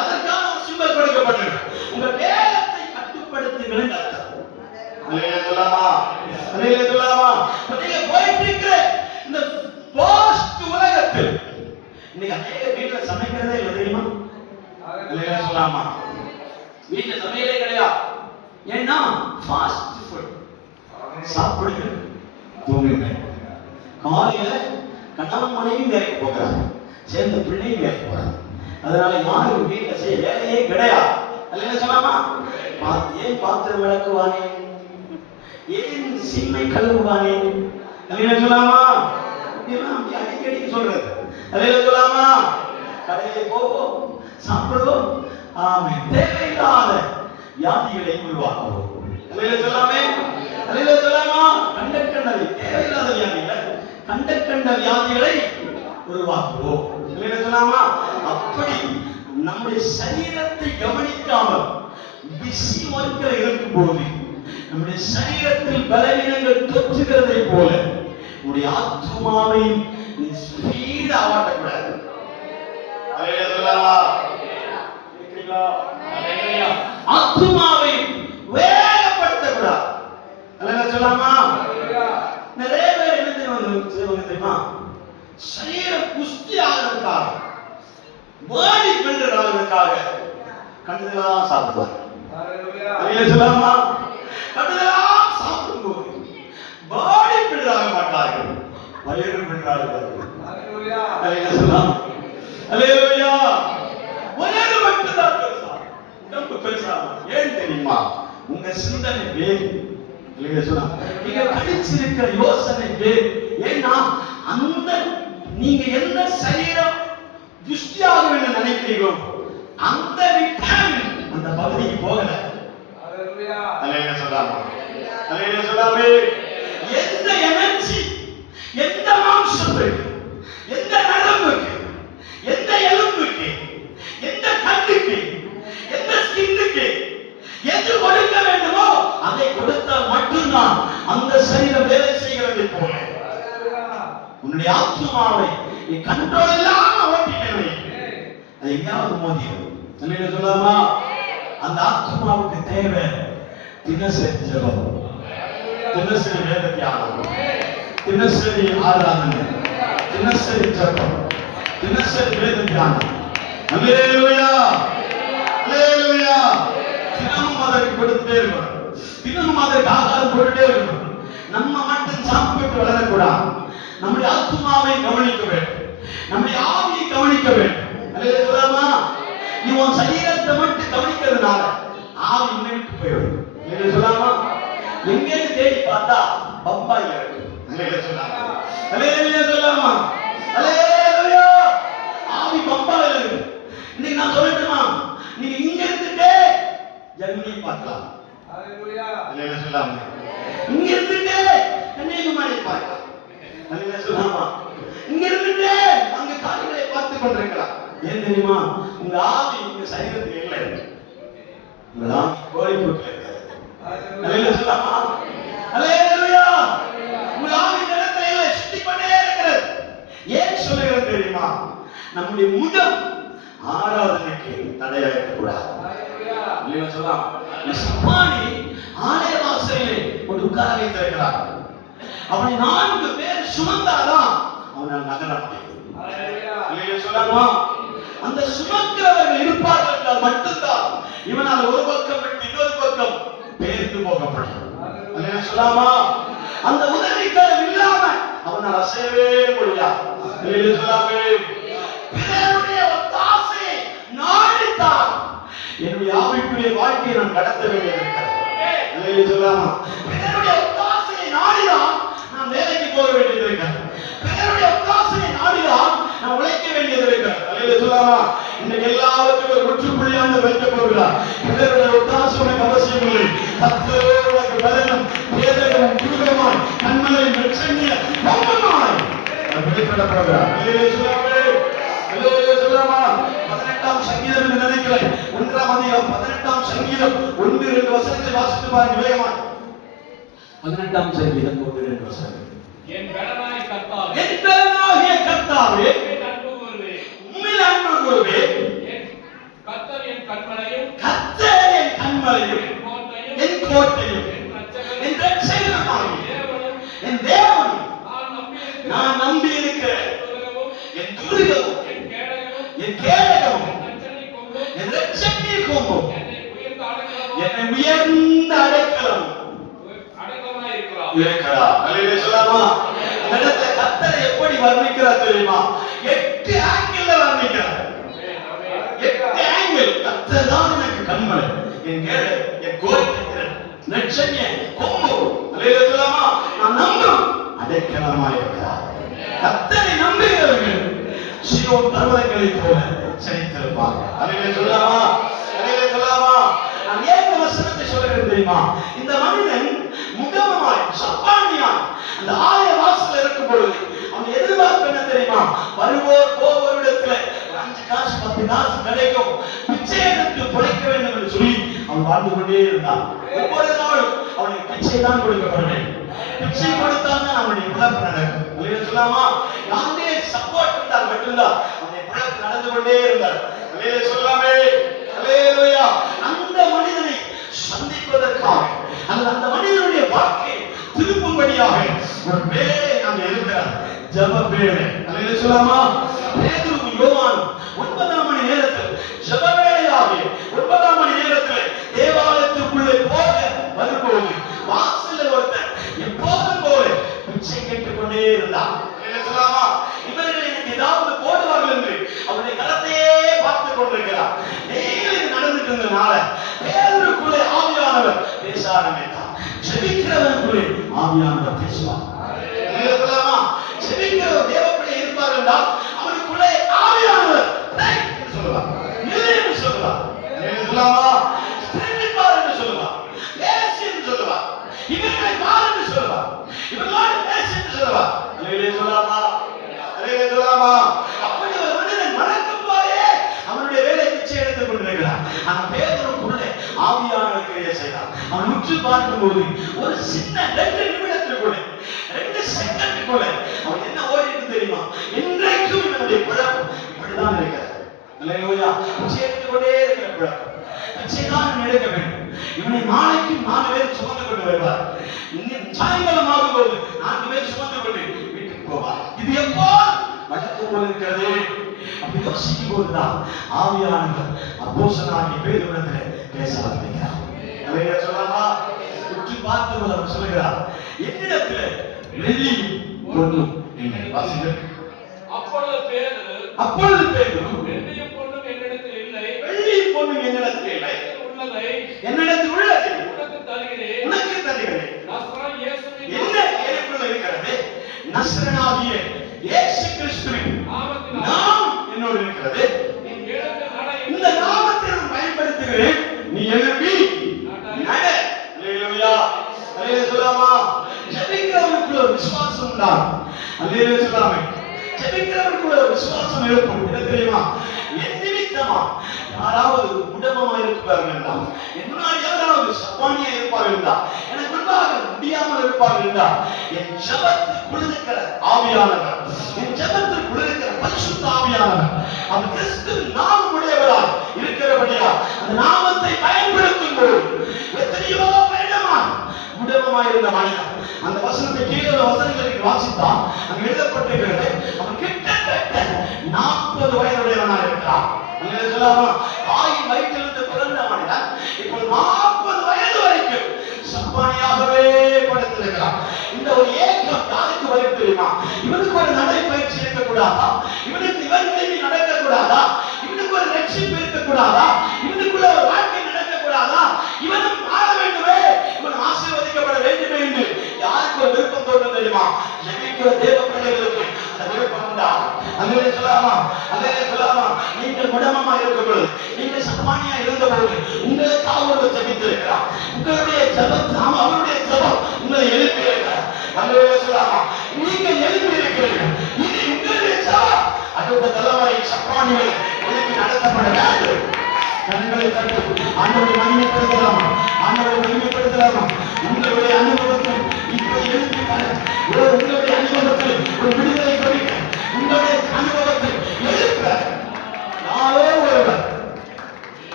அதற்கான ஒரு சிம்பல் கொடுக்கப்பட்டிருக்கு. உங்க வேகத்தை கட்டுப்படுத்துங்கள் அர்த்தம். அல்லேலூயா சொல்லாமா? அல்லேலூயா சொல்லாமா? நீங்க போயிட்டு இருக்கிற இந்த பாஸ்ட் உலகத்தில் இன்னைக்கு அநேக வீட்டுல சமைக்கிறதே இல்லை தெரியுமா? அல்லேலூயா சொல்லாமா? வீட்டுல சமையலே கிடையாது. ஏன்னா ஃபாஸ்ட் ஃபுட். சாப்பிடுங்க, தூங்குங்க. காலையில கணவன் மனைவி வேலைக்கு போகிறாங்க, சேர்ந்த பிள்ளையும் வேலைக்கு போறாங்க. அதனால யாரும் வீட்டுல செய்ய வேலையே கிடையாது. அல்லேலூயா சொல்லாமா? ஏன் பாத்திரம் விளக்குவானே, ஏன் சீமை கழுவுவானே? அல்லேலூயா சொல்லாமா? இதெல்லாம் அடிக்கடி சொல்றது. அல்லேலூயா சொல்லாமா? கடையிலே போவோம், சாப்பிடுவோம், ஆமென், தேவையில்லாத வியாதிகளை உருவாக்குவோம். அல்லேலூயா சொல்லாமே? அல்லேலூயா சொல்லாமா? கண்டக்டனரி தேவையில்லாத வியாதிகளை கண்ட கண்ட வியாதிகளை உருவாக்குவோம். என்ன சொல்லாமா? அப்படி நம்முடைய சரீரத்தை கவனிக்காமல் பிஸி ஒர்க்கில் இருக்கும் போது நம்முடைய சரீரத்தில் பலவீனங்கள் தொற்றுகிறதை போல உடைய ஆத்துமாவை நீ ஸ்பீடா ஆட்டக்கூடாது. ஆத்துமாவை வேகப்படுத்தக்கூடாது. என்ன சொல்லாமா? நிறைய பேர் என்ன செய்வாங்க தெரியுமா? சரீர குஸ்தி ஆகிறதுக்காக, பாடி பில்டர் ஆகிறதுக்காக கண்டதெல்லாம் சாப்பிடுவாங்க. சொல்லாமா? கண்டதெல்லாம் சாப்பிடும்போது பாடி பில்டர் ஆக மாட்டார்கள், வயிறு பில்டர் ஆகிறார்கள். சொல்லலாம் அல்லேலூயா. வயிறு மட்டும்தான் பெருசா, உடம்பு பெருசா. ஏன் தெரியுமா? உங்க சிந்தனை வேறு. நீங்க படிச்சிருக்கிற யோசனை வேறு. ஏன்னா அந்த நீங்க எந்த சரீரம் துஷ்டியாக வேண்டும் நினைக்கிறீங்களோ அந்த விட்டாமின் அந்த பகுதிக்கு போகல. சொல்லாமே எந்த எனர்ஜி, எந்த மாம்சத்துக்கு, எந்த நரம்புக்கு, எந்த எலும்புக்கு, எந்த கண்ணுக்கு, எந்த ஸ்கின்னுக்கு எது கொடுக்க வேண்டுமோ அதை கொடுத்தால் மட்டும்தான் அந்த சரீரம் வேலை செய்கிறது போல உன்னுடைய ஆத்துமாவை நீ கண்ட்ரோல் இல்லாம ஓட்டிட்டே அது எங்கேயாவது மோதிடும். சொல்லாமா? அந்த ஆத்துமாவுக்கு தேவை தினசரி ஜெபம், தினசரி வேத தியானம், தினசரி ஆராதனை, தினசரி ஜெபம், தினசரி வேத தியானம். அல்லேலூயா, அல்லேலூயா. தினமும் அதற்கு கொடுத்துட்டே இருக்கணும், தினமும் அதற்கு ஆகாரம் போட்டுட்டே இருக்கணும். நம்ம மட்டும் சாப்பிட்டு வளரக்கூடாது. நம்முடைய ஆத்துமாவை கவனிக்க வேண்டும், நம்முடைய ஆவியை கவனிக்க வேண்டும். அல்லேலூயா. நீ உன் சரீரத்தை மட்டும் கவனிக்கிறதுனால ஆவி உன்னை விட்டு போயிடும். சொல்லாமா? எங்கேன்னு தேடி பார்த்தா பம்பாயில இருக்கு. சொல்லாமா? அல்லேலூயா. ஆவி பம்பாயில இருக்கு. இன்னைக்கு நான் சொல்லட்டுமா? நீங்க இங்க இருந்துட்டே ஜெர்மனி பார்க்கலாம். சொல்லாமா? இங்க இருந்துட்டே கன்னியாகுமரி பார்க்கலாம். சொல்லாமா? இங்க இருந்துட்டே அங்க காரியங்களை பார்த்து கொண்டிருக்கலாம். ஏன் தெரியுமா? உங்க ஆவி உங்க சரீரத்தில் இல்லை, உங்க ஆவி கோழிக்கூட்டில் இருக்கிறது. சொல்லாமா? அல்லேலூயா. உங்க ஆவி இடத்துல இல்லை, சுத்திக் கொண்டே இருக்கிறது. ஏன் சொல்லுகிறது தெரியுமா? நம்முடைய முதல் ஆராதனைக்கு தடையாக இருக்கக்கூடாது. சொல்லலாம், சப்பானி ஆலய வாசலிலே ஒரு உட்கார வைத்திருக்கிறார். அவனை 4 பேர் சுமந்தாதான் அவனால் நகர முடியும். சொல்லாமா? அந்த சுமக்கிறவர்கள் இருப்பார்கள் என்றால் மட்டும்தான் இவனால் ஒரு பக்கம் விட்டு இன்னொரு பக்கம் பெயர்ந்து போகப்படும். சொல்லாமா? அந்த உதவிக்காரர் இல்லாம அவனால் அசையவே முடியாது. சொல்லாமே? பிறருடைய ஒத்தாசையை நாடித்தான் என்னுடைய ஆவிக்குரிய வாழ்க்கையை நான் கடத்த வேண்டியது. சொல்லாமா? பிறருடைய ஒத்தாசையை நாடிதான் நான் வேலைக்கு போக வேண்டியது இருக்கிறேன், பிறருடைய ஒத்தாசையை நாடிதான் நான் உழைக்க வேண்டியது இருக்கிறேன். சொல்லாமா? இன்னைக்கு எல்லாவற்றுக்கும் ஒரு முற்றுப்புள்ளியாக வைக்க போகிறார். பிறருடைய ஒத்தாசை உனக்கு அவசியம் இல்லை. உனக்கு பலனும் வேதமும் குருகமாய் கண்மலை பிரச்சனைய பொம்மமாய் வெளிப்பட போகிறார். சொல்லாமா? 18ஆம் சங்கீதம் என்று நினைக்கிறேன். 1ஆம் அதிகாரம் 18ஆம் சங்கீதம் 1-2 வசனத்தை வாசித்து பாருங்க வேகமாய். 18ஆம் சங்கீதம் 1-2 வசனம். என் பலனாகிய கர்த்தாவே, என் பலனாகிய கர்த்தாவே, உம்மில் அன்பு கூறுவே. கர்த்தர் என் கண்மலையும், கர்த்தர் என் கண்மலையும், என் கோட்டையும், என் இரட்சகருமாகிய என் தேவனும், நான் நம்பி இருக்கிறேன். என் துருகமும், என் கேடகமும், என் இரட்சணிய கொம்பும், என்னை உயர்ந்த அடைக்கலமும் இருக்கிறார். அல்லேலூயா. சொல்லாமா? இந்த இடத்துல கர்த்தரை எப்படி வர்ணிக்கிறார் தெரியுமா? 8 ஆங்கிள் வர்ணிக்கிறார். 8 ஆங்கிள். கர்த்தர் தான் எனக்கு கண்மலை, என் கேடகம், என் கோட்டை, இரட்சணிய கொம்பு. அல்லேலூயா. சொல்லாமா? நான் நம்பும் அடைக்கலமாய் இருக்கிறார். கர்த்தரை நம்புகிறவர்கள் சீயோன் பர்வதங்களை போல செழித்திருப்பாங்க. அல்லேலூயா. சொல்லாமா? அல்லேலூயா. சொல்லாமா? நான் ஏன் வசனத்தை சொல்கிறேன் தெரியுமா? இந்த மனிதன் முகமாய் சப்பானியாய் அந்த ஆலய வாசல் இருக்கும் இருக்கும் பொழுது அவன் எதிர்பார்ப்பு என்ன தெரியுமா? வருவோர் போவோரிடத்துல 5 காசு 10 காசு கிடைக்கும், பிச்சை எடுத்து பிழைக்க வேண்டும் என்று சொல்லி அவன் வாழ்ந்து கொண்டே இருந்தான். ஒவ்வொரு நாளும் அவனுக்கு பிச்சை தான் கொடுக்கப்பட வேண்டும். பிச்சை கொடுத்தால் தான் அவனுடைய பிழைப்பு நடக்கும். அல்லேலூயா சொல்லாமா? யாருடைய சப்போர்ட் இருந்தால் மட்டும்தான் அவனுடைய பிழைப்பு நடந்து கொண்டே இருந்தார். அல்லேலூயா சொல்லாமே? அல்லேலூயா. அந்த மனிதனை சந்திப்பதற்காக அல்லது அந்த மனிதனுடைய வாழ்க்கையை திருப்பும்படியாக ஒரு வேலை அங்கே இருக்கிறார். ஜெப வேலை. அல்லேலூயா சொல்லாமா? பேதுருவும் யோவானும் 9ஆம் மணி நேரத்தில் ஜெப வேளையாகிய 9ஆம் மணி நேரத்தில் தேவாலயத்துக்குள்ளே போக வரும்போது வாசலில் ஒருத்தர் எப்போதும் போல பிச்சை கேட்டுக்கொண்டே இருந்தார். அல்லேலூயா சொல்லாமா? இவர்கள் எனக்கு ஏதாவது போடுவார்கள் என்று அவருடைய கரத்தையே பார்த்துக் கொண்டிருக்கிறார். டெய்லி நடந்துட்டு இருந்தனால பேதுருக்குள்ளே ஆவியானவர் பேச ஆரம்பித்தார். ஜெபிக்கிறவனுக்குள்ளே ஆவியானவர் பேசுவார். அல்லேலூயா சொல்லாமா? ஜெபிக்கிறவர் தேவப்பிள்ளை இருப்பார் என்றால் அவனுக்குள்ளே ஆவியானவர் என்று சொல்லுவார், நிலை என்று சொல்லுவார். அல்லேலூயா சொல்லாமா? ஸ்திரீப்பார் என்று சொல்லுவார், பேசு என்று சொல்லுவார், இவர்களை பார் என்று சொல்லுவார், இவர்களோடு பேசு என்று சொல்லுவார். அல்லேலூயா சொல்லாமா? அல்லேலூயா சொல்லாமா? அப்படி ஒரு மனிதன் வணக்கம் போலே அவனுடைய வேலை பிச்சை எடுத்துக் கொண்டிருக்கிறார். அந்த பேதுருக்குள்ளே ஆவியானவர் கிரியை செய்தார். அவன் உற்று பார்க்கும்போது ஒரு சின்ன 2 நிமிடத்திற்குள்ளே 2 செகண்டுக்குள்ளே அவன் என்ன ஓடிட்டு தெரியுமா? இன்றைக்கும் இவனுடைய பிழப்பு இப்படிதான் இருக்கிறது. அல்லேலூயா. பிச்சை எடுத்துக்கொண்டே இருக்கிற பிழப்பு, பிச்சைதான் எடுக்க வேண்டும். இவனை நாளைக்கு 4 பேர் சுமந்து கொண்டு வருவார். சாயங்காலம் ஆகும்போது 4 பேர் சுமந்து கொண்டு வீட்டுக்கு போவார். இது எப்போ வழக்கு போல இருக்கிறது. அப்படி யோசிக்கும் போதுதான் ஆவியானவர் அப்போஸ்தலனாகிய பேதுருவிடத்திலே பேச ஆரம்பிக்கிறார். அல்லேலூயா சொல்லாமா? உற்று பார்த்தவர் அவர் சொல்லுகிறார், என்னிடத்திலே வெள்ளியும் பொன்னும் இல்லை. வாசிங்கள். அப்பொழுது பேதுரு வெள்ளியும் பொன்னும் என்னிடத்தில் இல்லை, வெள்ளியும் பொன்னும் என்னிடத்தில் இல்லை, உள்ளதை என்னிடத்தில் உள்ளதை உனக்கு தருகிறேன், உனக்கு தருகிறேன். நஸ்ரேனாகிய இயேசுவின் என்ன எனக்குள்ள இருக்கிறது? நஸ்ரேனாகிய இயேசு கிறிஸ்துவின் நாமம் என்னோடு இருக்கிறது. நீ எழுந்து நட என்று இந்த நாமத்தை நான் பயன்படுத்துகிறேன். நீ எழுப்பி நட. அல்லேலூயா. அல்லேலூயா சொல்லாமா? ஜெபிக்கிறவனுக்குள்ள ஒரு விசுவாசம் உண்டாகும். அல்லேலூயா சொல்லாமே? ஜெபிக்கிறவனுக்குள்ள ஒரு விசுவாசம் இருக்கும். என்ன தெரியுமா? என் நிமித்தமா யாராவது உடமமா இருப்பார்கள் என்றால், என் முன்னாடி யாராவது சப்பானியா இருப்பார்கள் என்றால், எனக்கு முன்பாக முடியாமல் இருப்பார்கள் என்றால், என் ஜெபத்துக்குள் இருக்கிற ஆவியானவர், என் ஜெபத்துக்குள் இருக்கிற பரிசுத்த ஆவியானவர், அவர் கிறிஸ்துவின் நாமம் உடையவராய் இருக்கிறபடியா அந்த நாமத்தை பயன்படுத்தும் போது எத்தனையோ வருடமா உடமமாய் இருந்த மனிதன் அந்த வசனத்தை கீழே வசனங்களுக்கு வாசித்தா அங்க எழுதப்பட்டிருக்கிறது, அவன் கிட்டத்தட்ட 40 வயதுடையவனாக இருக்கிறான். அல்லேலூயா சொல்லாமா? தாயின் வயிற்றிலிருந்து பிறந்த மனிதன் இப்போது 40 வயது வரைக்கும் சப்பானியாகவே படுத்திருக்கிறான். இந்த ஒரு ஏக்கம் யாருக்கு வரும் தெரியுமா? இவனுக்கு ஒரு நடைப்பயிற்சி இருக்கக்கூடாதா? இவனுக்கு இவன் விரும்பி நடக்கக்கூடாதா? இவனுக்கு ஒரு ரட்சிப்பு இருக்கக்கூடாதா? இவனுக்குள்ள ஒரு வாழ்க்கை நடக்கக்கூடாதா? இவனும் வாழ வேண்டுமே, இவன் ஆசீர்வதிக்கப்பட வேண்டுமே என்று யாருக்கு ஒரு விருப்பம் தோன்றும் தெரியுமா? ஜெபிக்கிற தேவ பிள்ளைகளுக்கு அந்த விருப்பம் உண்டா? அல்லேலூயா சொல்லாமா? அல்லேலூயா சொல்லாமா? நீங்கள் குடமமா இருக்கும் பொழுது, நீங்கள் சப்பானியா இருந்த பொழுது உங்களுக்காக ஒருவர் ஜெபித்திருக்கிறார். உங்களுடைய ஜெபம் அவருடைய ஜெபம் உங்களை எழுப்பி இருக்கிறார். அல்லேலூயா சொல்லாமா? நீங்கள் எழுப்பி இருக்கிறீர்கள். இது உங்களுடைய ஜெபம் அடுத்த தலைமுறை சப்பானிகள் எழுப்பி நடத்தப்பட வேண்டும். கண்களை தட்டு ஆண்டவரை மகிமைப்படுத்தலாமா? ஆண்டவரை மகிமைப்படுத்தலாமா? உங்களுடைய அனுபவத்தில் இப்படி எழுப்பி உங்களுடைய அனுபவத்தில் ஒரு விடுதலை கொடுக்க, உங்களுடைய அனுபவத்தில் எழுப்ப யாரோ ஒருவர்,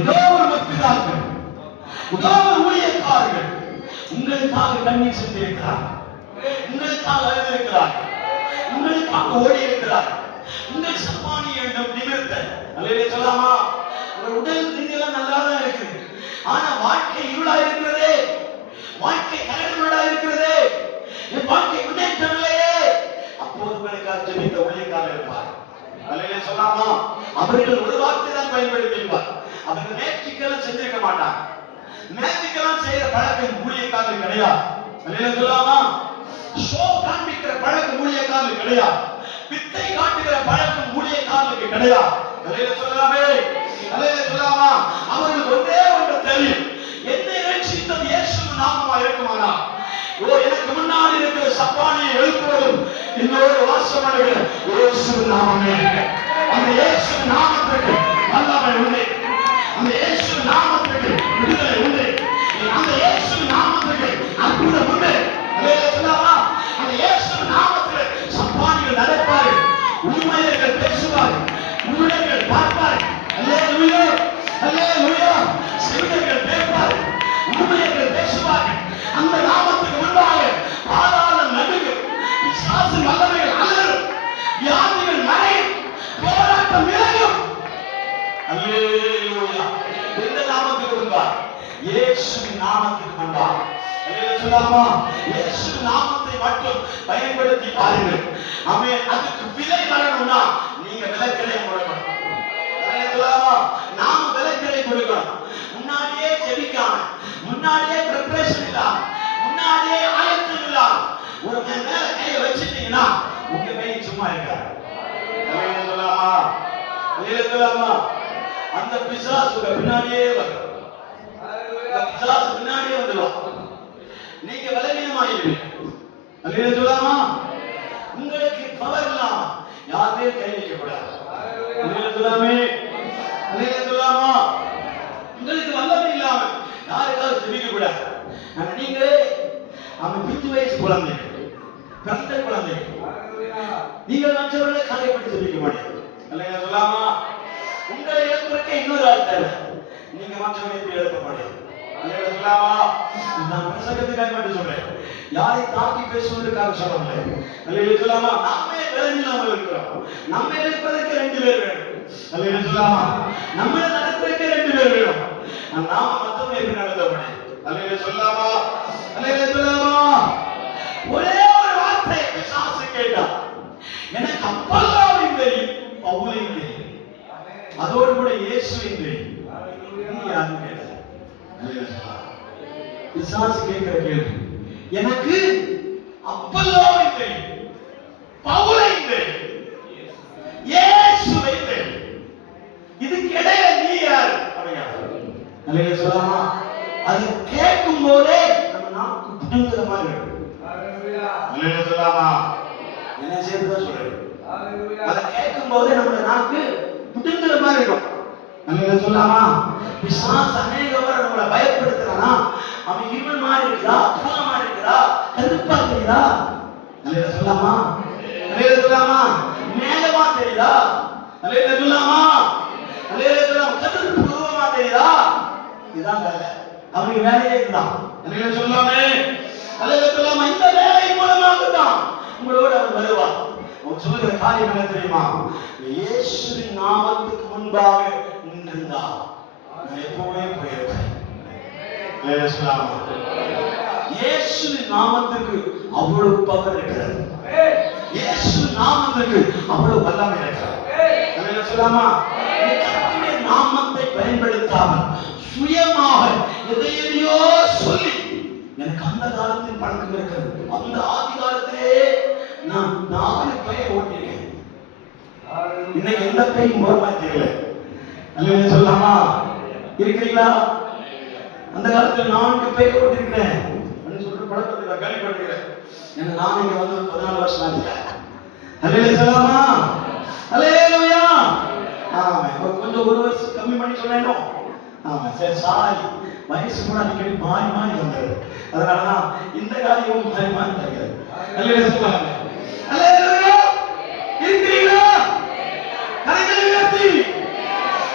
ஏதோ ஒரு பக்திதார்கள், ஏதோ ஒரு ஊழியக்காரர்கள் உங்களுக்காக கண்ணீர் சென்றிருக்கிறார், உங்களுக்காக அழுதிருக்கிறார், உங்களுக்காக ஓடி இருக்கிறார். உங்கள் சப்பானியிடம் நிமிர்த்த. அல்லேலூயா சொல்லாமா? உங்கள் உடல் ரீதியெல்லாம் நல்லா தான் இருக்குது, ஆனா வாழ்க்கை இருளா இருக்கிறதே, வாழ்க்கை கரடுமுரடா இருக்கிறதே, என் வாழ்க்கை முன்னேற்றம் இல்லையே. அப்போது உங்களுக்காக ஜெபித்த ஊழியக்காரர் இருப்பார். அல்லேலூயா சொல்லாமா? அவர்கள் ஒரு வார்த்தை தான் பயன்படுத்தியிருப்பார். அவர்கள் மேஜிக்கெல்லாம் செஞ்சிருக்க மாட்டாங்க. மேஜிக்கெல்லாம் செய்யற பழக்கம் ஊழியக்காரர்கள் கிடையாது. அல்லேலூயா சொல்லாமா? ஷோ காண்பிக்கிற பழக்கம் ஊழியக்காரர்கள் கிடையாது. வித்தை காட்டுகிற பழக்கம் ஊழியக்காரர்களுக்கு கிடையாது. அல்லேலூயா சொல்லாமே? அல்லேலூயா சொல்லாமா? அவர்கள் ஒன்றே ஒன்று தெரியும், என்னை ரட்சித்தது இயேசுவின் நாமமா இருக்குமானா எனக்கு முன்னாடி இருக்கிற சப்பானியை எழுப்புவதும் இன்னொரு வாசம் அடைகிற இயேசு நாமமே. அந்த இயேசு நாமத்துக்கு வல்லமை உண்டு. அந்த இயேசு நாமத்துக்கு விடுதலை உண்டு. அந்த இயேசு நாமத்துக்கு அற்புதம் உண்டு. அந்த இயேசு நாமத்தில் சப்பானிகள் நடப்பார்கள், உண்மையர்கள் பேசுவார்கள், ஊழியர்கள் பார்ப்பார்கள். அல்லேலூயா, அல்லேலூயா. செவிடர்கள் கேட்பார்கள், ஊழியர்கள் பேசுவார்கள். அந்த நாமத்துக்கு முன்பாக பாதாளம் நடுங்கும், பிசாசு வல்லமைகள் அலறும், வியாதிகள் மறையும், போராட்டம் விலகும். அல்லேலூயா. எந்த நாமத்துக்கு முன்பாக? இயேசுவின் நாமத்துக்கு முன்பாக. அல்லேலூயா. இயேசு நாமத்தை மட்டும் பயன்படுத்தி பாருங்கள். ஆமென். அதுக்கு விலை வரணும்னா நீங்க விலைக்கடை கொடுக்கணும். அல்லேலூயா. நாம விலைக்கடை கொடுக்கணும். முன்னாடியே ஜெபிக்காம, முன்னாடியே பிரிப்பரேஷன் இல்லாம, முன்னாடியே ஆயத்தம் இல்லாம ஒரு மேல கையை வச்சிட்டீங்கன்னா உங்க கை சும்மா இருக்காது. அல்லேலூயா. அல்லேலூயா. அந்த பிசாசு பின்னாடியே வரும். பிசாசு பின்னாடியே வந்துடும். நீங்க பலவீனமாயிருவீங்க. அல்லேலூயா. உங்களுக்கு பவர் இல்லாம யாருமே கை வைக்க கூடாது. அல்லேலூயா. அல்லேலூயா. உங்களுக்கு வல்லமை இல்லாம யாருக்காவது ஜெபிக்க கூடாது. நீங்க அவன் 5 வயசு குழந்தை, பிறந்த குழந்தை, நீங்கள் மற்றவர்களை காயப்பட்டு ஜெபிக்க மாட்டீங்க. அல்லேலூயா. உங்களை எழுப்புறதுக்கு இன்னொரு ஆள் தேவை. நீங்க மற்றவர்களை எப்படி எழுப்ப மாட்டீங்க. அல்லேலூயா. நான் பிரசங்கத்துக்காக மட்டும் சொல்றேன், யாரை தாக்கி பேசுவதற்காக சொல்லவில்லை. அல்லேலூயா. நாமே விளைவில்லாமல் இருக்கிறோம். நம்ம எழுப்பதற்கு 2 பேர் வேணும். அல்லேலூயா. நம்மளை நடத்துறதுக்கு 2 பேர் வேணும். நாம மத்தவங்க எப்படி நடத்தப்பட? அல்லேலூயா. அல்லேலூயா. ஒரே ஒரு வார்த்தை பிசாசு கேட்டான், எனக்கு அப்பல்லாவையும் தெரியும், பவுலையும் தெரியும், அதோடு கூட இயேசுவையும் தெரியும், நீ யாருன்னு கேட்ட. பிசாசு கேட்கிற கேள்வி, எனக்கு அப்பல்லாவையும் தெரியும், பவுலையும் தெரியும், இயேசுவையும் தெரியும், இதுக்கு இடையில நீ யார்? அல்லேலூயா. அது கேட்கும் போதே நம்ம நாக்கு புடுங்குற மாதிரி இருக்கும். அல்லேலூயா. என்ன செய்யறதா சொல்றேன், அதை கேட்கும் போதே நம்ம நாக்கு புடுங்குற மாதிரி இருக்கும். அல்லேலூயா. பிசாசு அநேக முறை நம்மளை பயப்படுத்துறானா, அவன் இருள் மாதிரி இருக்கிறா, பூனை மாதிரி இருக்கிறா, கருப்பா தெரியுதா? அல்லேலூயா. அல்லேலூயா. மேகமா தெரியுதா? அல்லேலூயா. அல்லேலூயா. கருப்பு உருவமா தெரியுதா? இதுதான் வேலை. அவனுக்கு வேலையே இதுதான். அல்லேலூயா. சொல்லாமே. அல்லேலூயா. இந்த வேலை மூலமாக தான் உங்களோட அவர் வருவார். அவர் சொல்லுகிற காரியம் என்ன தெரியுமா? இயேசுவின் நாமத்துக்கு முன்பாக நின்றிருந்தா நான் எப்பவுமே போயிருப்பேன். அல்லேலூயா. இயேசுவின் நாமத்துக்கு அவ்வளவு பவர் இருக்கிறது. இயேசு நாமத்துக்கு அவ்வளவு வல்லமை இருக்கிறது. அல்லேலூயா. கர்த்தருடைய நாமத்தை பயன்படுத்தாமல் சுயமாக எதையோ சொல்லி, எனக்கு அந்த காலத்தில் பழக்கம் இருக்கிறது, அந்த ஆதி காலத்திலே நான் 4 பேர் ஓட்டிருக்கேன். இன்னைக்கு எந்த பேயும் போறமா தெரியல. அல்லேலூயா. சொல்லாமா இருக்கிறீங்களா? அந்த காலத்தில் 4 பேர் ஓட்டிருக்கிறேன் சொல்ற பழக்கத்தை நான் கேள்விப்பட்டிருக்கிறேன். ஏன்னா நான் இங்க வந்து 14 வருஷம் ஆச்சு. அல்லேலூயா. சொல்லாமா. அல்லேலூயா. கொஞ்சம் 1 வருஷம் கம்மி பண்ணி சொன்னேனோ? ஆமா, சரி, சாரி. வயசு கூட அடிக்கடி மாறி மாறி வந்தது. அதனாலதான் இந்த காரியமும் மாறி மாறி தருகிறது. அல்லேலூயா. அல்லேலூயா. இருக்கிறீங்களா? கரங்களை உயர்த்தி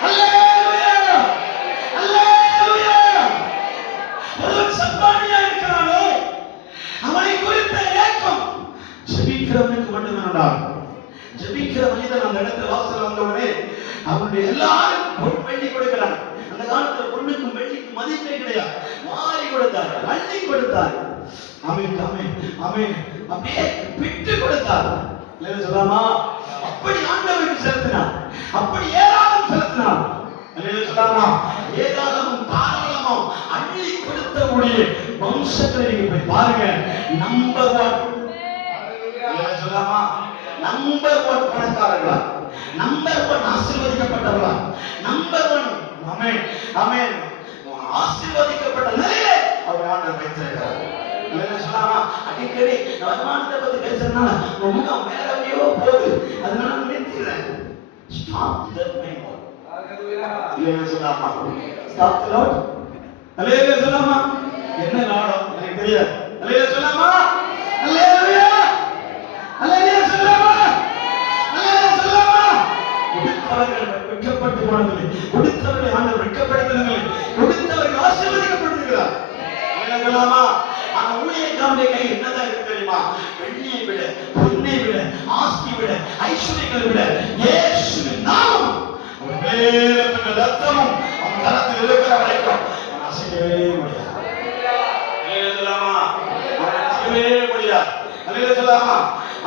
அல்லேலூயா. அல்லேலூயா. ஒருவன் சப்பானியா இருக்கிறானோ அவனை குறித்த ஏக்கம் ஜெபிக்கிறவனுக்கு மட்டும்தான் உண்டாகும். ஜெபிக்கிற மனிதன் அந்த இடத்துல வாசல் வந்தவுடனே அவனுடைய எல்லாரும் பொன் வெள்ளி கொடுக்கிறாங்க. அந்த காலத்துல பொண்ணுக்கும் வெள்ளிக்கும் மதிப்பே கிடையாது. மாறி கொடுத்தார், அள்ளி கொடுத்தார். ஆமென், ஆமென், ஆமென். அப்படியே விட்டு கொடுத்தார். அல்லேலூயா. சொல்லாமா. அப்படி ஆண்டவருக்கு செலுத்தினார், அப்படி ஏராளம் செலுத்தினார். அல்லேலூயா. சொல்லாமா. ஏராளமும் தாராளமும் அள்ளி கொடுத்தவுடைய வம்சங்களை நீங்க போய் பாருங்க. நம்பர் 1. அல்லேலூயா. சொல்லாமா. நம்பர் 1 பணக்காரர்களா, நம்பர் 1 ஆசீர்வதிக்கப்பட்டவர்களா, நம்பர் 1 ஆமென், ஆமென், ஆசீர்வதிக்கப்பட்ட நிலையிலே அவர் ஆண்டவர் வைத்திருக்கிறார். சொல்லாமா? அடிக்கடி வருமானத்தை பத்தி பேசுறதுனால ரொம்ப மேலவையோ போகுது, அதனால நிறுத்திடுறேன். Stop the memo. இல்லைன்னு சொல்லாமா? Stop the Lord. அல்லேலூயா சொல்லாமா? என்ன நாடம் எனக்கு தெரியாது. அல்லேலூயா சொல்லாமா? அல்லேலூயா அல்லேலூயா சொல்லாமா? அல்லேலூயா சொல்லாமா? கொடுத்தவர்கள் வெட்கப்பட்டு போனதில்லை, கொடுத்தவர்களை ஆண்டவர் வெட்கப்படுத்தவில்லை, கொடுத்தவர்கள் ஆசீர்வதிக்கப்படுகிறார். அல்லேலூயா சொல்லாமா? ஆனா ஊழியக்காரனுடைய கை என்னதான் இருக்கு தெரியுமா? வெள்ளியை விட, பொன்னை விட, ஆஸ்தி விட, ஐஸ்வர்யங்களை விட இயேசுவின் நாமம் அவர் மேலப்பட்ட ரத்தமும் அவன் கரத்தில் இருக்கிற வரைக்கும் அவன் அசைக்கவே முடியாது. அல்லேலூயா சொல்லாமா? அவன் அசைக்கவே முடியாது. அல்லேலூயா சொல்லாமா?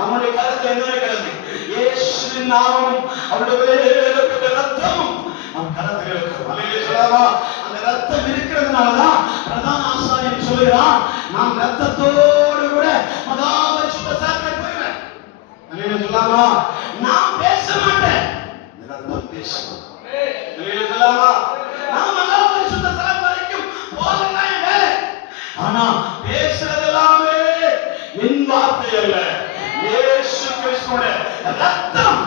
அவனுடைய கரத்தில் என்ன இருக்கிறது? இயேசுவின் நாமமும் அவருடைய மேலப்பட்ட ரத்தமும் அவன் கரத்தில் இருக்கிறது. அல்லேலூயா சொல்லாமா? அந்த ரத்தம் இருக்கிறதுனாலதான் பிரதான ஆசாரியன் சொல்லுகிறான், நான் ரத்தத்தோடு கூட மகா பரிசுத்த ஸ்தலத்துக்கு போய்வேன். அல்லேலூயா சொல்லாமா? நான் பேச மாட்டேன், ரத்தம் பேசும். அல்லேலூயா சொல்லாமா? நான் மகா பரிசுத்த ஸ்தலம் வரைக்கும் போகலன்னா என் வேலை. ஆனா பேசுறதெல்லாமே என் வார்த்தை அல்ல, இயேசு கிறிஸ்துவோட ரத்தம்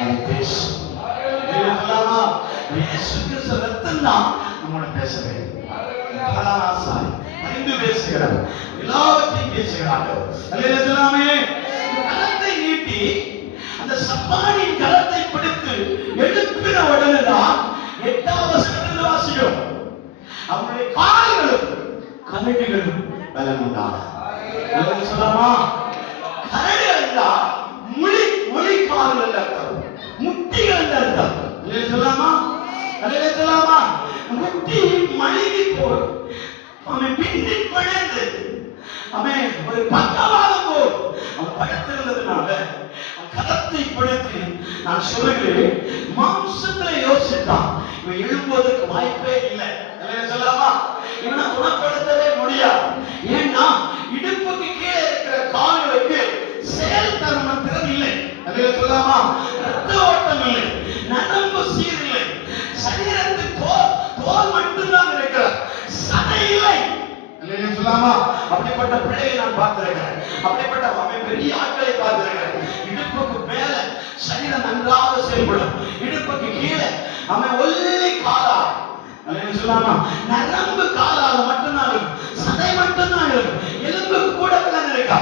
அது பேசும். அல்லேலூயா சொல்லாமா? இயேசு கிறிஸ்து ரத்தம் தான் நம்மோட பேச வேண்டும். அறிந்து பேசுகிறார், எல்லாவற்றையும் பேசுகிறார். அல்லேலூயா சொல்லாமே? கரத்தை நீட்டி அந்த சப்பானின் கரத்தை பிடித்து எழுப்பின உடனேதான் 8ஆம் வசனத்தில் வாசிக்கிறோம், அவருடைய கால்களும் கரடிகளும் பலன் உண்டான. அல்லேலூயா சொல்லாமா? கரடிகள் என்றால் மொழி கால்கள் அர்த்தம், முட்டிகள் அர்த்தம். அல்லேலூயா சொல்லாமா? அல்லேலூயா சொல்லாமா? முட்டி மழுங்கி போய் அவன் பின்னி பழந்து அவன் ஒரு பக்கவாதம் போல் அவன் படுத்திருந்ததுனால அவன் கரத்தை பிடித்து, நான் சொல்லுகிறேன், மாம்சத்துல யோசித்தான் இவன் எழும்புவதற்கு வாய்ப்பே இல்லை. சொல்லாமா? இவனை குணப்படுத்தவே முடியாது. ஏன்னா இடுப்புக்கு கீழே இருக்கிற கால்களுக்கு செயல் தருமம் திறன் இல்லை. அல்லேலூயா சொல்லாமா? ரத்த ஓட்டம் இல்லை, நரம்பு சீர் இல்லை, சரீரத்துக்கு தோல் மட்டும்தான் இருக்கிறார், சதை இல்லை. அல்லேலூயா சொல்லாமா? அப்படிப்பட்ட பிள்ளையை நான் பார்த்திருக்கிறேன், அப்படிப்பட்ட பெரிய ஆட்களை பார்த்திருக்கிறேன். இடுப்புக்கு மேல சரீரம் நன்றாக செயல்படும், இடுப்புக்கு கீழே அவன் ஒல்லி காலா. அல்லேலூயா சொல்லாமா? நரம்பு காலால மட்டும்தான் இருக்கும், சதை மட்டும்தான் இருக்கும், எலும்புக்கு கூட பலன் இருக்கா.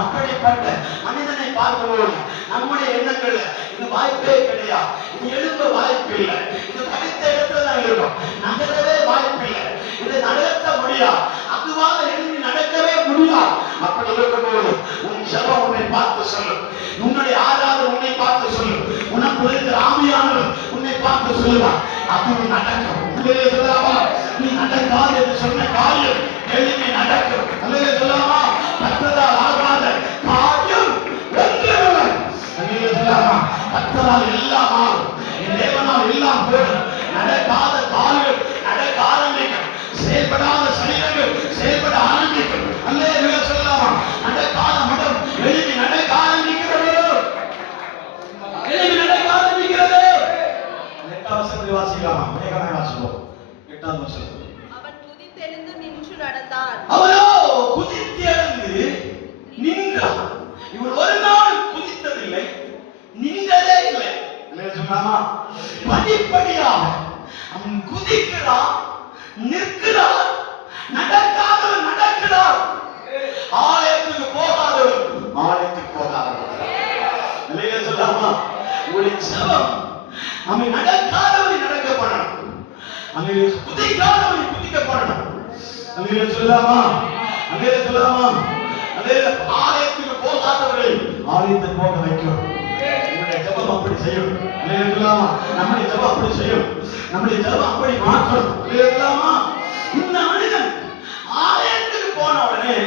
அப்படிப்பட்ட மனிதனை பார்க்கும்போது நம்முடைய எண்ணங்கள்ல இது வாய்ப்பே கிடையாது, இது எழும்ப வாய்ப்பு இல்லை, இது படித்த இடத்துல தான் இருக்கும், நகரவே வாய்ப்பு இல்லை, இதை நடத்த முடியாது, அதுவாக எழுதி நடக்கவே முடியாது. அப்படி இருக்கும்போது உன் ஜெபம் உன்னை பார்த்து சொல்லும், உன்னுடைய ஆராதனை உன்னை பார்த்து சொல்லும், உனக்கு இருக்கிற ஆவியானவர் உன்னை பார்த்து சொல்லுவார், அது நடக்கும். அல்லேலூயா சொல்லாமா? நீ நடக்காது என்று சொன்ன காரியம் எளிமை நடக்கும். அல்லேலூயா சொல்லாமா? கர்த்தரால் ஆகாத காரியம் ஒன்றுமில்லை. அல்லேலூயா சொல்லாமா? கர்த்தரால் எல்லாம் ஆகும், என் தேவனால் எல்லாம் போடும். நடக்காத கால்கள் நடக்க ஆரம்பிக்கும், செயல்படாத சரீரங்கள் செயல்பட ஆரம்பிக்கும். அல்லேலூயா சொல்லாமா? நடக்காத மடம் எளிமை நடக்க ஆரம்பிக்கிறது, எளிமை நடக்க ஆரம்பிக்கிறது. 8ஆம் வசனத்தை வாசிக்கலாமா? வேகமாக வாசிப்போம். 8ஆம் வசனம். அவன் குதித்தெழுந்து நின்று நடந்தான். அவனோ குதித்தெழுந்து நின்றான். இவன் ஒரு நாள் குதித்ததில்லை, நின்றதே இல்லை. சொன்னாமா? படிப்படியாக அவன் குதிக்கிறான், நிற்கிறான், நடக்காதவன் நடக்கிறான், ஆலயத்துக்கு போகாதவன் ஆலயத்துக்கு போகாதவன். சொல்லாமா? ஒரு ஜெபம் அவன் நடக்காதவனை நடக்கப்படணும், அங்கே குதிக்காதவனை குதிக்கப்படணும். அங்கே சொல்லாமா? அங்கே சொல்லாமா? அதே ஆலயத்துக்கு போகாதவர்களை ஆலயத்துக்கு போக வைக்கும். நம்முடைய ஜெபம் அப்படி செய்யும். சொல்லாமா? நம்முடைய ஜெபம் அப்படி செய்யும், நம்முடைய ஜெபம் அப்படி மாற்றும். சொல்லாமா? இந்த மனிதன் ஆலயத்துக்கு போன உடனே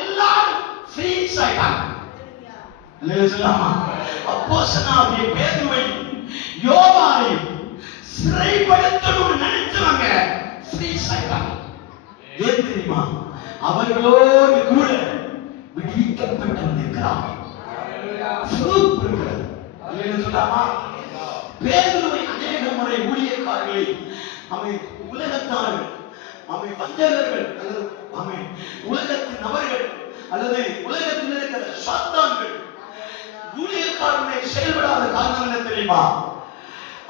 எல்லாரும் ஃப்ரீஸ் ஆயிட்டாங்க. சொல்லாமா? அப்போஸ்தலனாகிய பேதுருவையும் யோவானையும் சிறைப்படுத்தணும்னு நினைச்சவங்க ஃப்ரீஸ் ஆயிட்டாங்க. ஏன் தெரியுமா? அவர்களோடு கூட விடுவிக்கப்பட்டு வந்திருக்கிறார். சொல்லாமா? பேதுருவை அநேக முறை ஊழியக்காரர்களை அவன் உலகத்தார்கள் வஞ்சகர்கள் அல்லது உலகத்தின் நபர்கள் அல்லது உலகத்தில் இருக்கிற சாத்தான்கள் ஊழியக்காரனை செயல்படாத காரணம் என்ன தெரியுமா?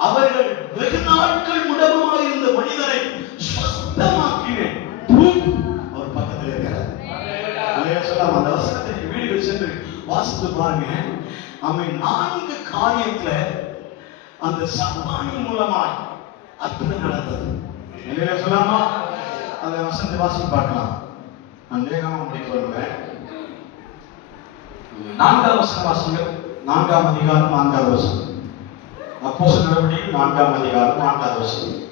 அவர்கள் வெகு நாட்கள் முடமாக இருந்த மனிதனை சுத்தமாக்கினேன். அவர் பக்கத்தில் இருக்கிறார். அந்த வசனத்தை வீடுகள் சென்று வாசித்து பாருங்க. 4 காரியத்துல அந்த சப்பானின் மூலமாய் அற்புதம் நடந்தது. சொல்லாமா? அந்த வசனத்தை வாசித்து பார்க்கலாம். நான் வேகமா முடிக்க வருவேன். 4ஆம் வசனம் வாசிங்கள். 4ஆம் அதிகாரம் 4ஆவது வசனம். அப்போஸ்தலர் நடவடிக்கைகள் 4ஆம் அதிகாரம் 4ஆவது வசனம்.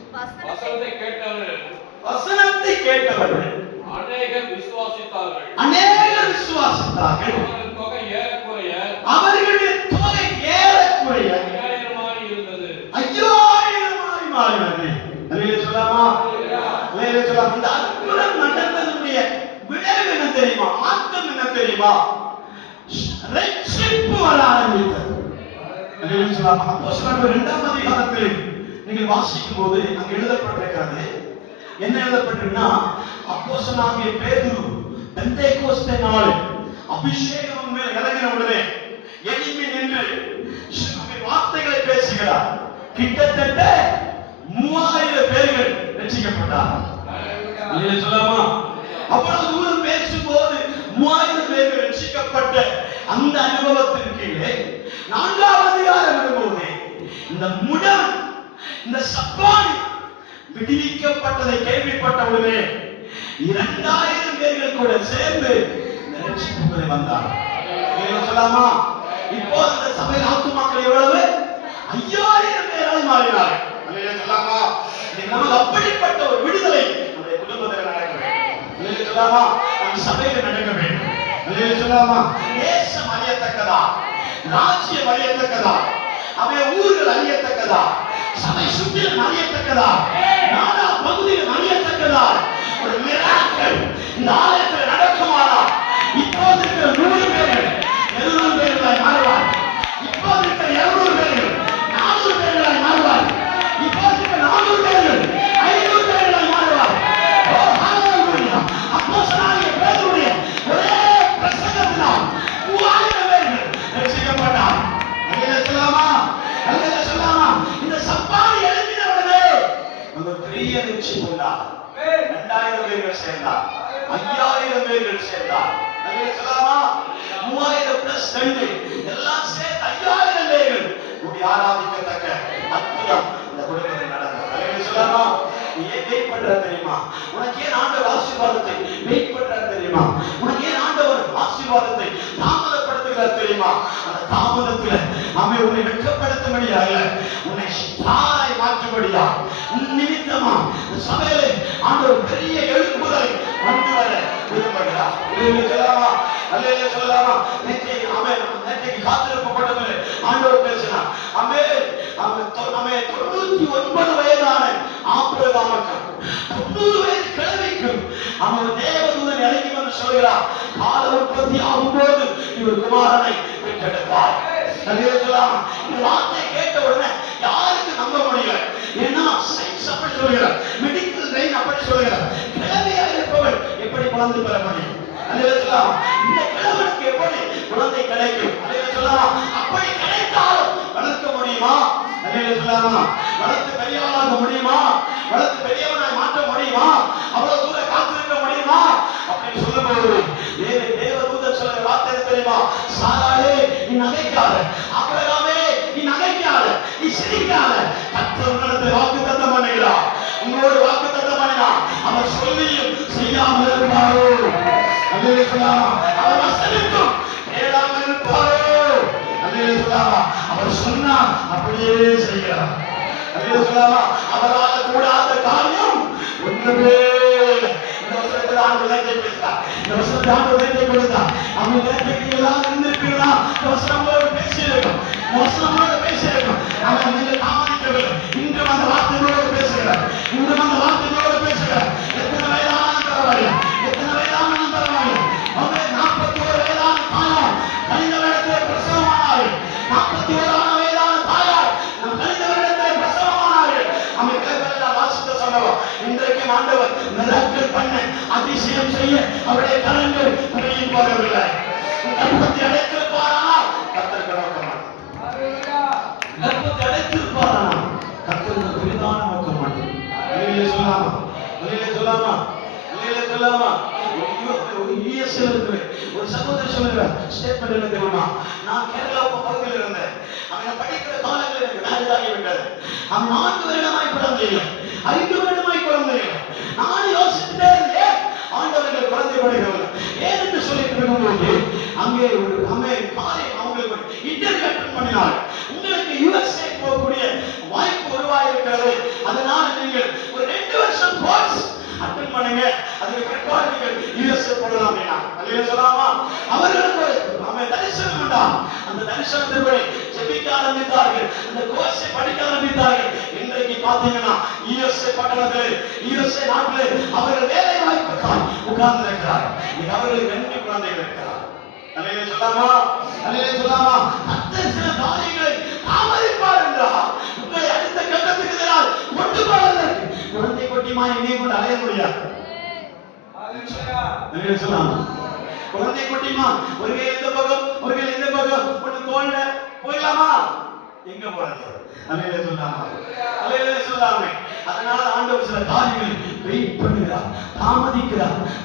வசனத்தை கேட்டவர்கள் அநேகர் விசுவாசித்தார்கள். அவர்களுடைய தொகை ஏறக்குறைய 5000 இருந்தது. 5000 மாறினது. அல்லேலூயா சொல்லாமா? அல்லேலூயா சொல்லாமா? இந்த அற்புதம் நடந்ததுடைய விளைவு என்ன தெரியுமா? மாற்றம் என்ன தெரியுமா? ரட்சிப்பு வர ஆரம்பித்தது. அல்லேலூயா சொல்லாமா? அப்போஸ்தலர் 2ஆம் அதிகாரத்தில் நீங்கள் வாசிக்கும் போது அங்க எழுதப்பட்டிருக்கிறது. என்ன எழுதப்பட்டிருக்குன்னா, அப்போஸ்தலனாகிய பேதுரு பெந்தேகோஸ்தே நாள் அபிஷேகம் மேல் இறங்கின உடனே எளிமை நின்று வார்த்தைகளை பேசுகிறார். கிட்டத்தட்ட 3000 பேர்கள் ரட்சிக்கப்பட்டார்கள். சொல்லாமா? அவ்வளவு தூரம் பேசும்போது 3000 பேர்கள் ரட்சிக்கப்பட்ட அந்த அனுபவத்தின் கீழே 4ஆம் அதிகாரம் வரும்போது இந்த முடம், இந்த சப்பானி விடுவிக்கப்பட்டதை கேள்விப்பட்ட உடனே 2000 பேர்கள் கூட சேர்ந்து ரட்சிப்புக்குள்ளே வந்தார். சொல்லாமா? இப்போ அந்த சபையில் ஆத்துமாக்கள் எவ்வளவு? 5000 பேராய் மாறினார்கள். சொல்லாமா? நமக்கு அப்படிப்பட்ட ஒரு விடுதலை நம்முடைய குடும்பத்தில் நடக்க வேண்டும். சொல்லாமா? நம் சபையில் நடக்க வேண்டும். சொல்லாமா? தேசம் அறியத்தக்கதா, ராஜ்யம் அறியத்தக்கதா, ஊர்கள் அறியத்தக்கதா, சபை சுற்றிலும் அறியத்தக்கதா, நாடா பகுதியில் அறியத்தக்கதா ஒரு மிராக்கிள் இந்த ஆலயத்தில் நடக்குமானா இப்போது இருக்கிற 100 பேர்கள் 700 பேர்களாய் மாறுவார். இப்போது இருக்கிற 200 பேர்கள் 400 பேர்களாய் மாறுவார். இப்போது இருக்கிற 400 பேர்கள் 500 பேர்களாய் மாறுவார். ஓ ஹalleluya! அப்போஸ்தலனாகிய பேதுருடைய ஒரே பிரசங்கத்தினால் 3000 பேர்கள் ரட்சிக்கப்பட்டார். அல்லேலூயா சொல்லாமா? அல்லேலூயா சொல்லாமா? இந்த சப்பானி எழுப்பின உடனே அந்த பெரிய ரட்சிப்பு உண்டானது. 2000 பேர்கள் சேர்ந்தார். 5000 பேர்கள் சேர்ந்தார். அல்லேலூயா சொல்லாமா? 3000 பிளஸ் 2 எல்லாம் சேர்த்து 5000 பேர்கள் கூடி ஆராதிக்கத்தக்க அற்புதம் இந்த குடும்பத்தில் நடந்தது. அல்லேலூயா சொல்லாமா? நீ ஏன் வெயிட் பண்ற தெரியுமா? உனக்கு ஏன் ஆண்டவர் ஆசீர்வாதத்தை வெயிட் பண்றார் தெரியுமா? உனக்கு ஏன் ஆண்டவர் ஆசீர்வாதத்தை தாமதப்படுத்துகிறார் தெரியுமா? அந்த தாமதத்துல உன்னை வெட்கப்படுத்தும்படியாக உன்னை ஸ்டாராய் மாற்றும்படியா நிமித்தமா சபையிலே ஆண்டவர் பெரிய எழுப்புதலை கொண்டு வர விரும்புகிறார். சொல்லலாமா? அல்லேலூயா சொல்லலாமா? நேற்றைக்கு காத்திருக்கப்பட்டதில் ஆண்டவர் பேசினார். 99 வயதான ஆபிரகாமுக்கு 90 வயது கிழமைக்கும் அவன் தேவதூதன் இறங்கி வந்து சொல்கிறார், கால உற்பத்தி ஆகும்போது இவர் குமாரனை பெற்றெடுப்பார். இந்த வார்த்தையை கேட்ட உடனே யாருக்கு நம்ப முடியல? ஏன்னா சயின்ஸ் அப்படி சொல்கிறார், மெடிக்கல் லைன் அப்படி சொல்கிறார். கிழமையா இருப்பவன் எப்படி குழந்தை பெற முடியும்? இந்த கிழவனுக்கு எப்படி குழந்தை கிடைக்கும்? அப்படி கிடைத்தாலும் வளர்க்க முடியுமா? வளர்த்து பெரியவனாக முடியுமா? வளர்த்து பெரியவனாய் மாற்ற முடியுமா? அவ்வளவு தூரம் காத்திருக்க முடியுமா? அப்படின்னு சொல்லும்போது தேவதூதன் சொல்ற வார்த்தை தெரியுமா? சாராளே நீ நகைக்காத, ஆபிரகாமே நீ நகைக்காத, நீ சிரிக்காத. கர்த்தர் உன்னிடத்தில் வாக்குத்தத்தம் பண்ணுகிறார். உங்களோடு வாக்குத்தத்தம் பண்ணினார். அவர் சொல்லியும் செய்யாமல் இருப்பாரோ? அல்லேலூயா சொல்லாமா? அவர் வசனிக்கும் கேளாமல் இருப்பாரோ? அல்லேலூயா சொல்லாமா? அவர் சொன்னார் அப்படியே செய்கிறார். அல்லேலூயா சொல்லாமா? அவரால் கூடாத காரியம் ஒன்றுமே. இந்த வசனத்தை ஆண்டு விளக்கி பேசினார். இந்த வசனத்தை ஆண்டு விளக்கி கொடுத்தார். நம்ம நேற்றைக்கு எல்லாம் இருந்திருப்பீங்களா? இந்த வசனங்களோடு பேசியிருக்கோம். இந்த வசனங்களோடு பேசியிருக்கோம். அவர் நீங்கள் தாமதிக்கவில்லை. இன்றும் அந்த வார்த்தைகளோடு பேசுகிறார். இன்றும் அந்த வார்த்தைகளோடு பேசுகிறார். எத்தனை வயதானாலும் பரவாயில்லை, எத்தனை வயதானாலும் பரவாயில்லை. அவர் 41 வயதான தாயார் கழிந்த வருடத்தில் பிரசவமானார்கள். 41 வயதான தாயார் கழிந்த வருடத்தில் பிரசவமானார்கள். அவன் கேட்பதில் வாசித்த சம்பவம். இன்றைக்கு ஆண்டவர் மிராக்கிள் பண்ண, அதிசயம் செய்ய அவருடைய கரங்கள் குறையும் போகவில்லை. கற்பத்தை அடைத்திருப்பாரானால் கர்த்தருக்கு நோக்க மாட்டேன். கற்பத்தை அடைத்திருப்பாரானால் கர்த்தருக்கு பெரிதான நோக்க மாட்டேன். வெளியில சொல்லாமா, வெளியில சொல்லாமா, வெளியில சொல்லாமா. யுஎஸ்ல இருக்கு ஒரு சகோதரர் சொல்லுற ஸ்டேட்மெண்ட் என்ன தெரியுமா? நான் கேரளா பகுதியில் இருந்தேன். அவன் படிக்கிற காலங்களில் எனக்கு மேரேஜ் ஆகிவிட்டது. அவன் 4 வருடமாய் குழந்தை இல்லை, 5 வருடமாய் குழந்தை இல்லை. நான் யோசிச்சுட்டே இருந்தேன், ஆண்டவர்கள் குழந்தை படைக்கவில்லை ஏன் என்று சொல்லிட்டு இருக்கும்போது அங்கே ஒரு காரியம் அவங்களுக்கு இன்டர்வியூ அட்டெண்ட் பண்ணினார். உங்களுக்கு யுஎஸ்ஏ போகக்கூடிய வாய்ப்பு உருவாயிருக்கிறது, அதனால நீங்கள் ஒரு 2 வருஷம் கோர்ஸ் அட்டெண்ட் பண்ணுங்க, அதுக்கு பிற்பாடு நீங்கள் யுஎஸ்ஏ போகலாம் அப்படின்னா அல்லேலூயா சொல்லாமா. அவர்களுக்கு தரிசனம் உண்டா, அந்த தரிசனத்தின்படி ஜெபிக்க ஆரம்பித்தார்கள், அந்த கோர்ஸை படிக்க ஆரம்பித்தார்கள். இன்றைக்கு பார்த்தீங்கன்னா யுஎஸ்ஏ பட்டணத்தில், யுஎஸ்ஏ நாட்டில் அவர்கள் வேலை வாய்ப்புக்காக உட்கார்ந்து இருக்கிறார். அவர்களுக்கு 2 குழந்தைகள் இருக்கிறார். அல்லேலூயா சொல்லாமா, அல்லேலூயா சொல்லாமா. கர்த்தர் சில காரியங்களை தாமதிப்பார் என்றால் உங்களை அடுத்த கட்டத்துக்கு கொண்டு போவதற்கு குழந்தை குட்டிமா என்னை கொண்டு அலைய முடியாது. அல்லேலூயா சொல்லாமா. குழந்தை குட்டிமா ஒரு கை இந்த பக்கம் ஒரு கை இந்த பக்கம் ஒன்று தோல்ல போயிடலாமா? எங்க போறது? அல்லேலூயா சொல்லாமா, அல்லேலூயா சொல்லாமே. அதனால ஆண்டவர் சில காரியங்களை வெயிட் பண்ணுகிறார்,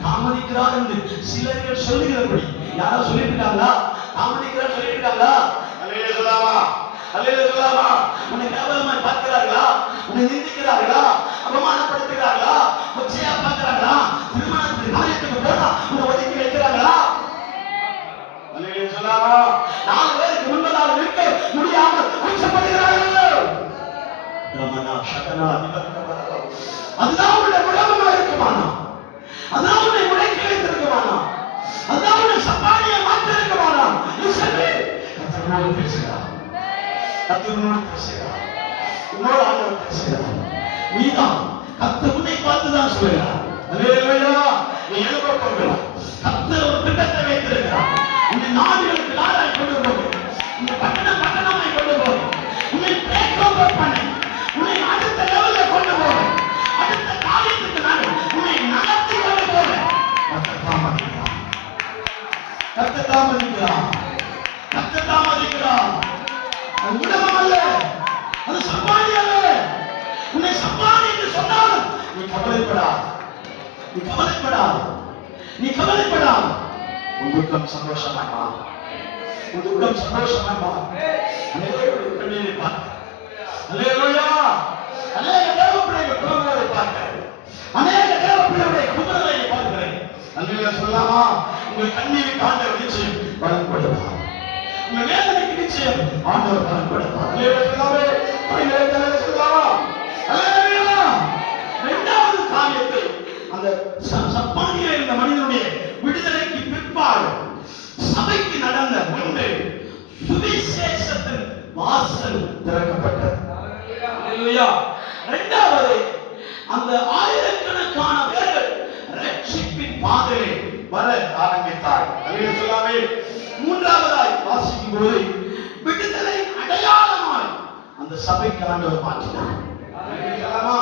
தாமதிக்கிறார் என்று சிலர்கள் சொல்லுகிறபடி. யாரோ சொல்லிருக்காங்களா? தாமதிக்கிறார் சொல்லிருக்காங்களா? அல்லேலூயா சொல்லாமா, அல்லேலூயா சொல்லாமா. உன்னை கேவலமாய் பார்க்கிறார்களா? உன்னை நிந்திக்கிறார்களா? அவமானப்படுத்துகிறார்களா? கொச்சையா பார்க்கிறார்களா? திருமணத்துக்கு காரியத்துக்கு போனா உன்னை ஒதுக்கி வைக்கிறார்களா? அல்லேலூயா சொல்லாமா. 4 பேருக்கு முன்பதாக நிற்க முடியாமல் கூச்சப்படுகிறார்கள். அதுதான் உன்னுடைய முடக்கமா இருக்குமானா, அதான் உன்னை முடக்கி வைத்திருக்குமானா, அதான் உன்னை சப்பானியை மாற்றி இருக்குமானா, கர்த்தரோடு பேசுகிறார், கர்த்தரோடு பேசுகிறார், உன்னோடு ஆண்டவர் பேசுகிறார். நீதான் கர்த்தர் உன்னை பார்த்துதான் சொல்லுகிறார். அல்லேலூயா. நீ எழுப்ப போகிறார். கர்த்தர் ஒரு திட்டத்தை வைத்திருக்கிறார். உன்னை நாடுகளுக்கு நாடாய் கொண்டு போகிறேன், உன்னை பட்டணமாய் கொண்டு போகிறேன், உன்னை பிரேக் ஓவர் பண்ண, உன்னை அடுத்த லெவல்ல கொண்டு போகிறேன், அடுத்த காரியத்துக்கு நான் உன்னை நடத்தி கொண்டு போகிறேன். கர்த்தர் தாமதிக்கிறார், கர்த்தர் தாமதிக்கிறார், கர்த்தர் தாமதிக்கிறார். அது உடம்பம் அல்ல, அது சம்பாதி அல்ல. உன்னை சம்பாதி என்று சொன்னாலும் நீ கவலைப்படாது, நீ கவலைப்படாது, நீ கவலைப்படாது. உன் துக்கம் சந்தோஷமாய் மாறும், உன் துக்கம் சந்தோஷமாய் மாறும். அநேகருடைய கண்ணீரை பார்க்க, அல்லேலூயா, அநேக தேவப்பிள்ளைகள் குடும்பங்களை பார்க்கிறேன், அநேக தேவப்பிள்ளைகளுடைய குடும்பங்களை பார்க்கிறேன். அல்லேலூயா சொல்லாமா. உங்கள் கண்ணீருக்கு ஆண்டவர் நிச்சயம் பலன் கொடுப்பார், உங்கள் வேதனைக்கு நிச்சயம் ஆண்டவர் பலன் கொடுப்பார். அல்லேலூயா சொல்லாமே, அல்லேலூயா சொல்லாமா, அல்லேலூயா. 2வது காரியத்தை, அந்த சப்பானியில் இருந்த மனிதனுடைய விடுதலைக்கு பிற்பாடு சபைக்கு நடந்த ஒன்று, சுவிசேஷத்தின் வாசல் திறக்கப்பட்டது. அல்லேலூயா. 2வது, அந்த ஆயிரக்கணக்கான பேர்கள் ரட்சிப்பின் பாதையை வர ஆரம்பித்தார். அல்லேலூயா சொல்லாமே. 3வதாய் வாசிக்கும் போது விடுதலை அடையாளமாய் அந்த சபைக்கு ஆண்டவர் மாற்றினார். அல்லேலூயா சொல்லாமா.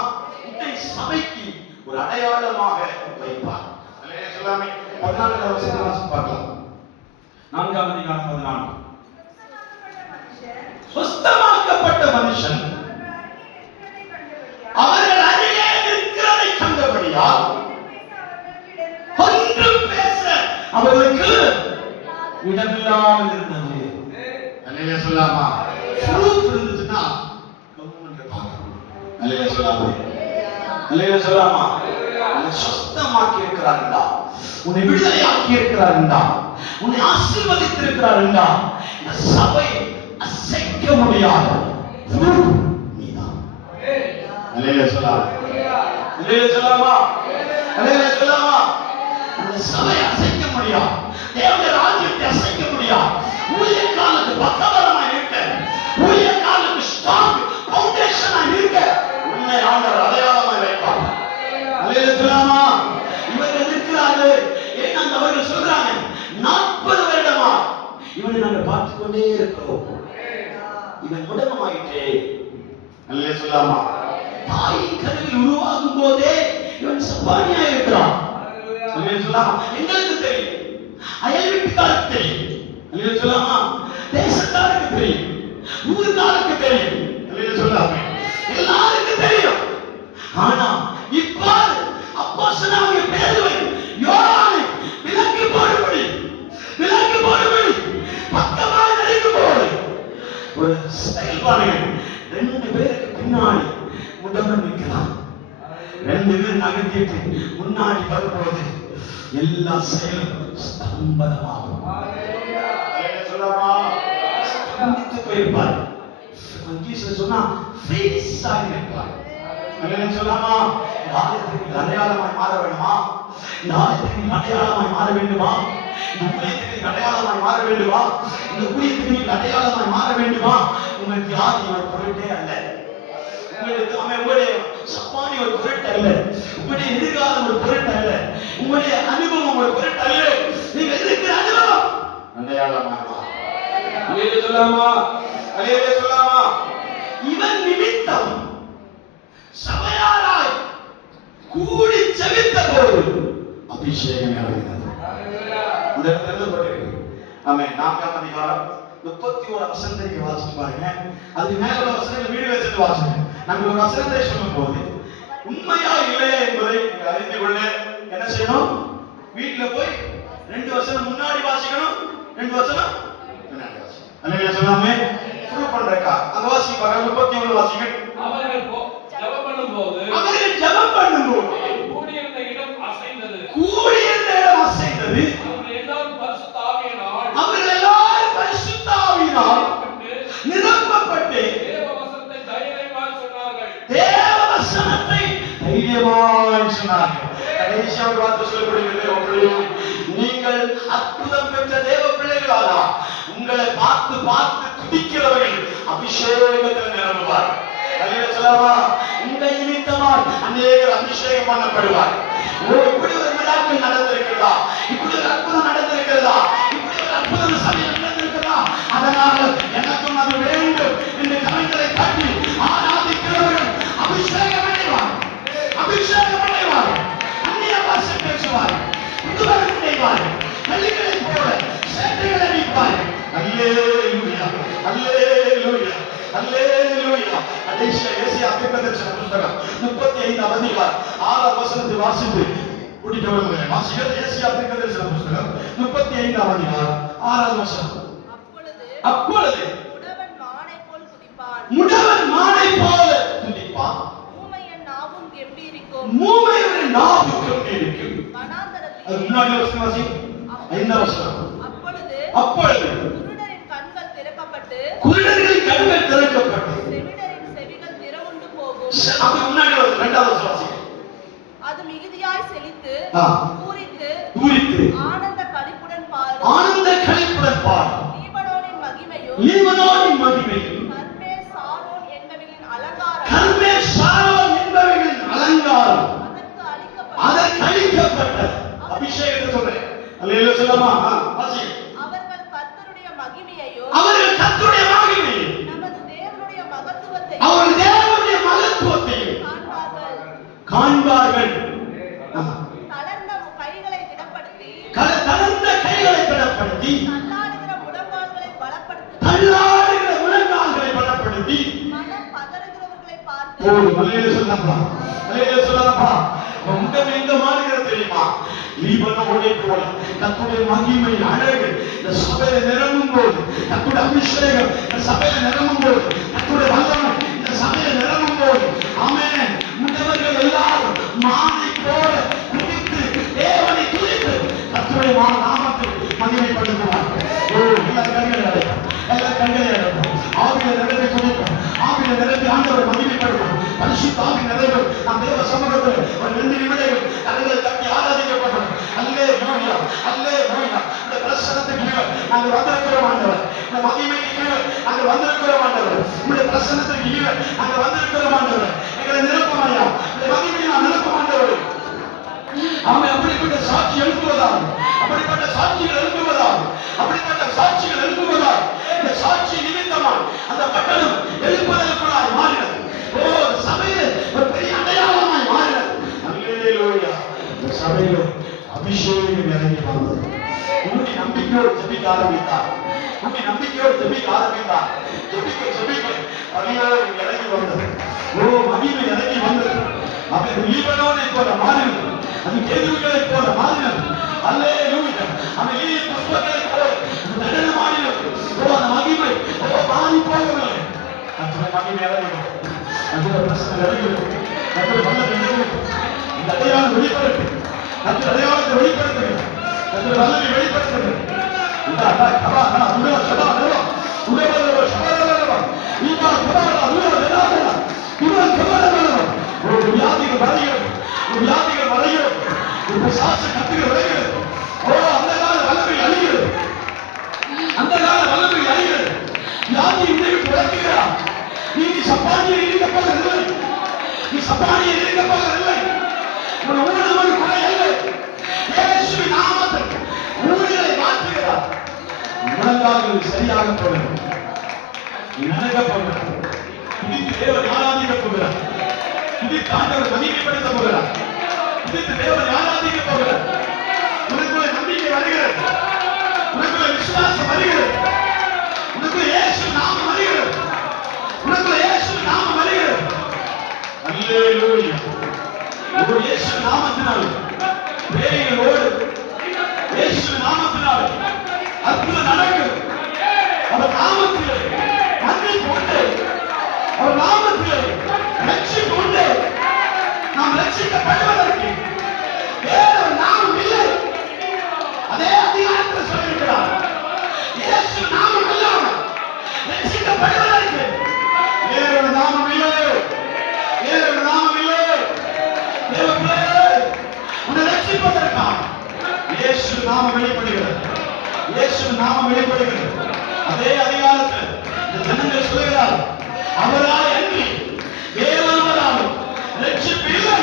இந்த சபைக்கு ஒரு அடையாளமாக வைப்பார். அல்லேலூயா சொல்லாமே. 14வது வசனத்தை வாசித்து பார்க்கலாம். 4ஆம் அதிகாரம் 14. சுத்தமாக்கப்பட்ட மனுஷன் அவர்கள் அருகே இருக்கிறதை கண்டபடியால் ஒன்றும் பேச அவர்களுக்கு இடமில்லாமல் இருந்தது. அல்லேலூயா சொல்லாமா. ப்ரூஃப் இருந்துச்சுன்னா கவர்மெண்ட் பார்க்கணும். அல்லேலூயா சொல்லாமா, அல்லேலூயா சொல்லாமா. உன்னை சுத்தமாக்கி இருக்கிறார்களா, உன்னை விடுதலையாக்கி இருக்கிறார்களா, உன்னை ஆசீர்வதித்திருக்கிறார்களா, இந்த சபை அசைக்க முடியாது. நீதான். அல்லேலூயா சொல்லாமா, அல்லேலூயா சொல்லாமா, அல்லேலூயா சொல்லாமா. அந்த சபை அசைக்க முடியாது, தேவனுடைய ராஜ்யத்தை அசைக்க முடியாது. ஊழியக்காரனுக்கு பக்கபலமாய் இருக்க, ஊழியக்காரனுக்கு ஸ்ட்ராங் ஃபவுண்டேஷனாய் இருக்க உன்னை ஆண்டவர் அடையாளமாய் வைப்பார். அல்லேலூயா சொல்லாமா. இவர்கள் இருக்கிறார்கள். ஏன் அவர்கள் சொல்றாங்க, 40 வருடமா இவனை நாங்கள் பார்த்துக் கொண்டே இருக்கிறோம், இவன் முடமாயிற்றே. அல்லேலூயா சொல்லாமா. தாயின் கருவில் உருவாகும் போதே இவன் சப்பானியா இருக்கிறான். சொல்லலாமா? எங்களுக்கு தெரியும், அயல் வீட்டுக்காருக்கு தெரியும், சொல்லலாமா? தேசத்தாருக்கு தெரியும், ஊருக்காருக்கு தெரியும், சொல்லாம எல்லாருக்கும் தெரியும். ஆனா இப்போது அப்போஸ்தலனாகிய பேதுரு யோவானை விலக்கி போடும்படி பக்கமாக நெருங்கும் போது ஒரு ஸ்டைல் பாருங்க. 2 பேருக்கு பின்னாடி முதல்வர் நிற்கிறான். 2 பேர் நகர்த்திட்டு முன்னாடி வரும்போது எல்லா செயலும் ஸ்தம்பனமாகும். சொல்லலாமா? ஸ்தம்பித்து போயிருப்பார். இங்கிலீஷ்ல சொன்னா ஃப்ரீஸ் ஆகியிருப்பார். சொல்லலாமா? நாளைக்கு அடையாளமாய் மாற வேண்டுமா? நாளைக்கு அடையாளமாய் மாற வேண்டுமா? இந்த ஊழியத்துக்கு அடையாளமாய் மாற வேண்டுமா? இந்த ஊழியத்துக்கு அடையாளமாய் மாற வேண்டுமா? உங்கள் வியாதி ஒரு பொருட்டே அல்ல, உங்களுடைய சப்பானி ஒரு பொருட்டு அல்ல, உங்களுடைய எதிர்காலம் ஒரு பொருட்டு அல்ல, உங்களுடைய அனுபவம் ஒரு பொருட்டு அல்ல. நீங்க இருக்கிற அனுபவம் அடையாளமாய் சொல்லலாமா? சொல்லலாமா? இவன் நிமித்தம் சபையாராய் கூடி செவித்த போது அபிஷேகம் இறங்கினது. இந்த இடத்துல எழுதப்பட்டிருக்கு. ஆமென். 4ஆம் அதிகாரம் 31 வசனத்தை வாசிச்சு பாருங்க. அது மேல உள்ள வசனங்களை வீடு வச்சுட்டு வாசிங்க. நாங்கள் ஒரு வசனத்தை சொல்லும்போது உண்மையா இல்லையா என்பதை அறிந்து கொள்ள என்ன செய்யணும்? வீட்டுல போய் 2 வசனம் முன்னாடி வாசிக்கணும், 2 வசனம் பின்னாடி வாசிக்கணும். அல்லேலூயா சொல்லாமே ப்ரூவ் பண்றேக்கா. அந்த வாசிப்பாங்க 31 வாசிங்க. அவர்கள் ஜெபம் பண்ணும்போது கூடியிருந்த இடம் அசைந்தது. அவர்கள் எல்லாரும் பரிசுத்த ஆவியினால் நிரப்பப்பட்டு தேவ வசனத்தை தைரியமாய் சொன்னார்கள். கடைசியாக ஒரு வார்த்தை சொல்லப்படுகிறது, நீங்கள் அற்புதம் பெற்ற தேவ பிள்ளைகளானா உங்களை பார்த்து துதிக்கிறவர்கள் அபிஷேகத்தில் நிரம்புவார்கள். உங்கள் நிமித்தமாய் அநேகர் அபிஷேகம் பண்ணப்படுவார். இப்படி ஒரு விழாக்கள் நடந்திருக்கிறதா? இப்படி ஒரு அற்புதம் நடந்திருக்கிறதா? இப்படி ஒரு அற்புதம் சமயம் நடந்திருக்கிறதா? அதனால் எனக்கும் அது வேண்டும் என்று கரங்களை தட்டி ஆராதிக்கிறவர்கள் அபிஷேகம் அடைவார். அந்நிய பாஷை பேசுவார், புதுவரம் அடைவார், பள்ளிகளை போல சேட்டைகளை அடிப்பார். அல்லேலூயா, அல்லேலூயா, அல்லேலூயா. கடைசியா ஏசாயா தீர்க்கதரிசன புத்தகம் 35ஆம் அதிகாரம் 6ஆம் வசனத்தை வாசித்து முடிக்க விரும்புகிறேன். வாசிக்கிறது ஏசாயா தீர்க்கதரிசன புத்தகம் 35ஆம் அதிகாரம் 6ஆம் வசனம். அப்பொழுது முடவன் மானை போல துதிப்பான், ஊமையுடைய நாவும் கெம்பீரிக்கும். அது முன்னாடி வசனம் வாசி. 5ஆம் வசனம். அப்பொழுது குருடரின் கண்கள் திறக்கப்பட்டு அது முன்னாடி வசனம். 2ஆம் வசனம் வாசி. அது மிகுதியாய் செழித்து பூரித்து ஆனந்த களிப்புடன் பாடு. லீபனோனின் மகிமையும் கர்மேல் சாரோன் என்பவர்களின் அலங்காரம் அதற்கு அளிக்கப்பட்ட அபிஷேகத்தை சொல்றேன். அல்லேலூயா சொல்லலாமா? வாசி. அவர்கள் கர்த்தருடைய மகிமையையும் நமது தேவனுடைய மகத்துவத்தையும் அவர்கள் தேவனுடைய மகத்துவத்தையும் காண்பார்கள். தளர்ந்த கைகளை திடப்படுத்தி தள்ளாடுகிற முழங்கால்களை பலப்படுத்தி மனம் பதறுகிறவர்களை பார்த்து உங்கள் எங்க மாறுகிறது தெரியுமா? லீபனோனை போல கர்த்தருடைய மகிமை அழகு இந்த சபையில நிரம்பும் போது, கர்த்தருடைய அபிஷேகம் இந்த சபையில நிரம்பும் போது, கர்த்தருடைய வல்லமை இந்த சபையில நிரம்பும் போது, ஆமென், முன்னவர்கள் எல்லாரும் மானை போல துதித்து தேவனை துதித்து கர்த்தருடைய நாமத்தை மகிமைப்படுத்துவார்கள். எல்லா கண்களை அடைப்போம், ஆவியில நிறைவை துதிப்போம், ஆவியில நிறைவை ஆண்டவரை மகிமைப்படுத்தும். பரிசுத்த ஆவி நிறைவு நம் தேவ சமூகத்தில் ஒரு 2 நிமிடங்கள் கரங்களை தட்டி ஆராதிக்கப்படும். அல்லேலூயா, அல்லேலூயா. இந்த பிரசன்னத்துக்கு கீழே நாங்கள் வந்திருக்கிறோம் ஆண்டவர். இந்த மகிமைக்கு கீழே நாங்கள் வந்திருக்கிறோம் ஆண்டவர். இந்த பிரசன்னத்துக்கு கீழே நாங்கள் வந்திருக்கிறோம் ஆண்டவர். எங்களை நிரப்பமாயா, இந்த மகிமையை நான் நிரப்பம் ஆண்டவர். ஆமை அப்படிப்பட்ட சாட்சி எழுப்புவதால், அப்படிப்பட்ட சாட்சிகள் எழுப்புவதால், அப்படிப்பட்ட சாட்சிகள் எழுப்புவதால் இந்த சாட்சி நிமித்தமாக அந்த பட்டணம் எழுப்புவதற்குள்ளாய் மாறினது. சபையில் ஒரு பெரிய அடையாளமாய் மாறினது. அபிஷேகம் இறங்கி வந்தது. உன்னுடைய நம்பிக்கையோடு ஜெபிக்க ஆரம்பித்தார். உன்னுடைய நம்பிக்கையோடு ஜெபிக்க ஆரம்பித்தார். ஜெபிக்க அதிகாரம் இறங்கி வந்தது. ஓ, மகிமை இறங்கி வந்தது. அப்படி லீபனோனை போல மாறினது, அது கேதுருகளை போல மாறினது. அல்லேலூயா. அந்த லீலி புஷ்பங்களை போல நடனம் ஆடினது. ஓ, அந்த மகிமை மாறி போகவில்லை. கர்த்தருடைய மகிமை இறங்கி வந்தது. கர்த்தருடைய பிரசன்னம் இறங்கி வந்தது. கர்த்தருடைய வல்லமை இறங்கி வந்தது. இந்த அடையாளம் வெளிப்படுத்து. கர்த்தருடைய அடையாளத்தை வெளிப்படுத்துங்க. கர்த்தருடைய வல்லமை வெளிப்படுத்துங்க. இந்த கபா உடா சபா உடா உடா சபா இவா கபா உடா உடா இவன் கபா ஒரு வியாதிகள் வருகிறது. ஒரு வியாதிகள் வருகிறது. ஒரு சாச கத்துகள் வருகிறது. ஓ, அந்த கால வல்லமை அழிகிறது. அந்த கால வல்லமை அழிகிறது. வியாதி உன்னை விட்டு விலக்குகிறார். நீ சப்பானியை இருக்கப்போவதில்லை. நீ சப்பானியை இருக்கப்போவதில்லை. உன் ஊழல் ஒரு குறை இல்லை. இயேசுவின் நாமத்தில் ஊழலை மாற்றுகிறார். முழங்கால்கள் சரியாக போகிறது. நீ நடக்க போகிறார். இதுக்கு தேவன் ஆராதிக்க போகிறார். இதுக்கு ஆண்டவர் மகிமைப்படுத்த போகிறார். இதுக்கு தேவன் ஆராதிக்க போகிறார். உனக்குள்ள நம்பிக்கை வருகிறது. உனக்குள்ள விசுவாசம் வருகிறது. உனக்குள்ள இயேசு நாமம் வருகிறது. உனக்குள்ள இயேசு நாமம் வருகிறது. அல்லேலூயா. ஒரு இயேசு நாமத்தினால் பேய்கள் ஓடு. இயேசு நாமத்தினால் அற்புதம் நடக்குது. அவர் நாமத்திலே மன்னிப்பு உண்டு. அவர் நாமத்திலே ரட்சிப்பு உண்டு. நாம் ரட்சிக்கப்படுவதற்கு வேறொரு நாமம் இல்லை. அதே அதிகாரத்தில் சொல்லியிருக்கிறார். இயேசு நாமம் இல்லாமல் ரட்சிக்கப்படுவதற்கு வேறொரு நாமம் இல்லை. வேறொரு நாமம் இல்லை. தேவனே, உன்னை ரட்சிப்பதற்காக இயேசு நாமம் வெளிப்படுகிறது. இயேசு நாமம் வெளிப்படுகிறது. அதே அதிகாரத்தில் இந்த ஜனங்கள் சொல்கிறார், அவரால் அன்றி வேறொருவராலும் ரட்சிப்பு இல்லை.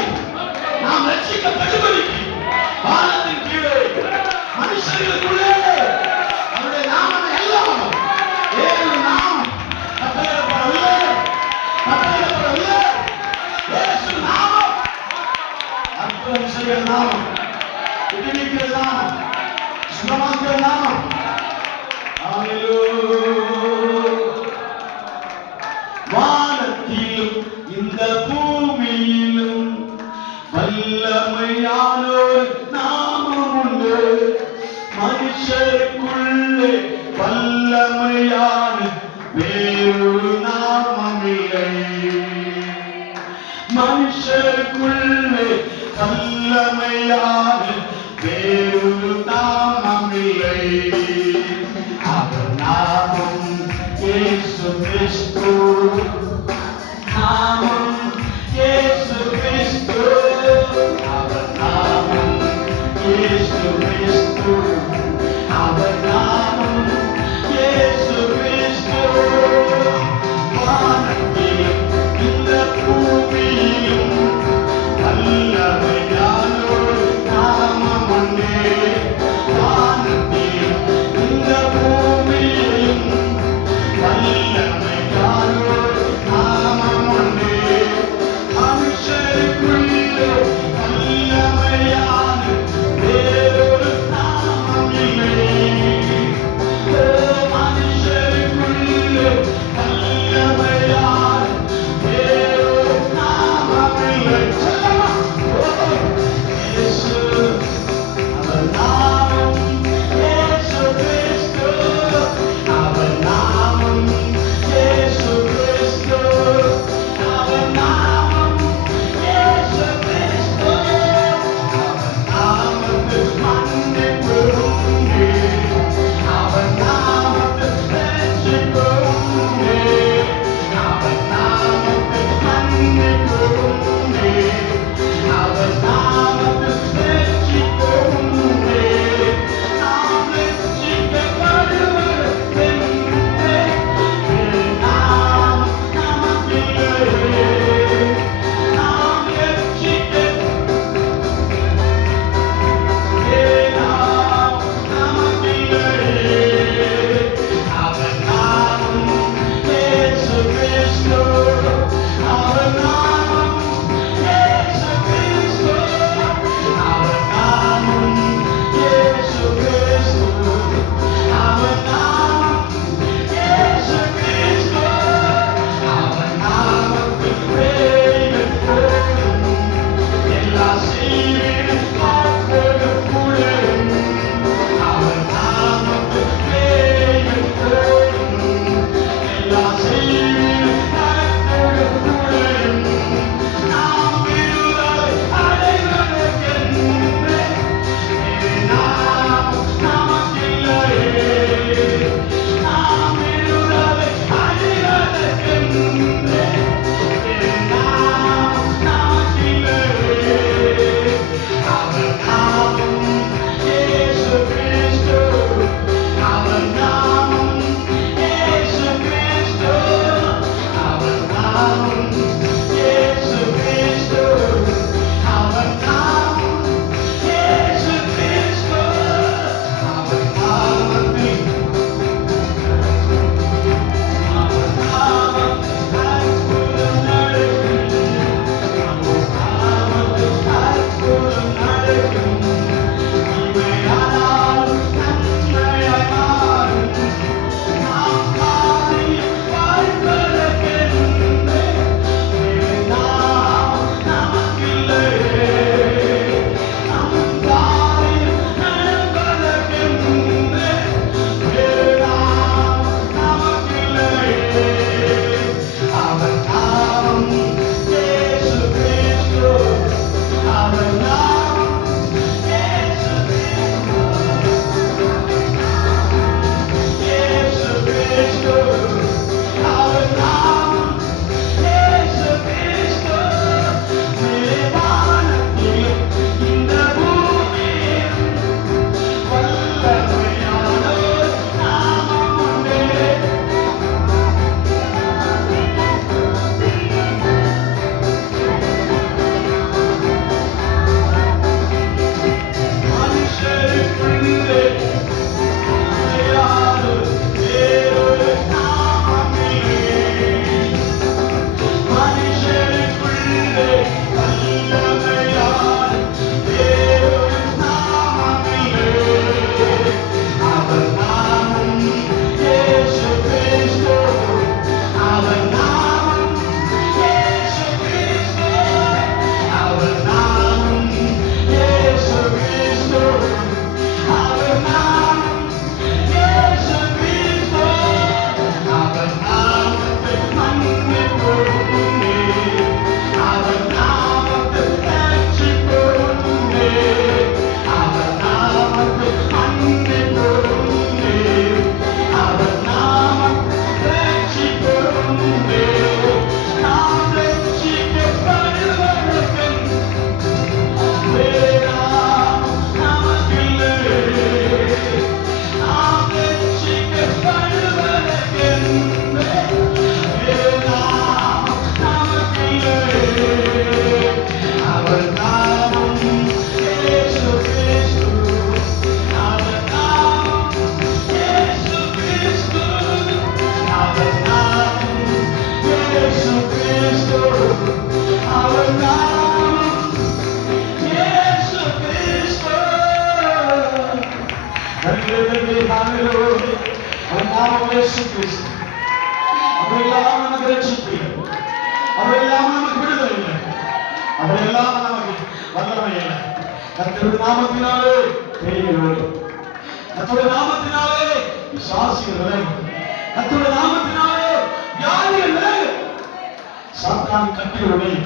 நாம் ரட்சிக்கப்படுவதற்கு வானத்தின் கீழே மனுஷர்களுக்குள்ளே அவருடைய நாமம் எல்லாம் வேறொரு நாமம் கட்டளையிடப்படவில்லை. கட்டளையிடப்படவில்லை. இயேசு நாமம் அற்புதம் செய்கிற நாமம், விடுவிக்கிற நாமம், சுகமாக்குற நாமம். வானத்திலும் இந்த பூமியிலும் வல்லமையானோர் நாமம் உண்டு. மனுஷருக்குள்ளே வல்லமையான வேறொரு நாமம் இல்லை. மனுஷருக்குள்ளே வல்லமையான வேறொரு நாமம் இல்லை. அவர் நாமம் இயேசு கிறிஸ்து. நாமம் இயேசு கிறிஸ்து. அவர் நாமம் இயேசு கிறிஸ்து. அவர் நாமம் இயேசு கிறிஸ்து. வானத்திலும் இந்த பூமியிலும் வல்லமையானோர் நாமம் உண்டு. வானத்திலும் இந்த பூமியிலும் வல்லமையானோர் கிறிஸ்து அவர் நாமம் இயேசு கிறிஸ்து அவர் நாமம் இயேசு கிறிஸ்து அவரெல்லாம் நமக்கு ரட்சிப்பு அவரெல்லாம் நமக்கு விடுதலை இல்லை அவரெல்லாம் நமக்கு வல்லமை இல்லை கர்த்தருடைய நாமத்தினாலே பேய்கள் கர்த்தருடைய நாமத்தினாலே விசுவாசிகள் விலகும் கர்த்தருடைய நாமத்தினாலே வியாதிகள் விலகும் சாத்தான் கட்டிகளுடைய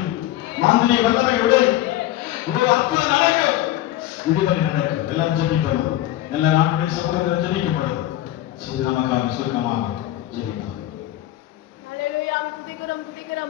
மாந்திரிக வல்லமையுடைய ஒரு அற்புதம் நடக்கும் விடுதலை நடக்கும் எல்லாம் ஜெபிக்கணும் எல்லா நாட்டுடைய சமூகத்தில் ஜெபிக்கப்படும் நமக்காக சுருக்கமாக ஜெபிக்கலாம்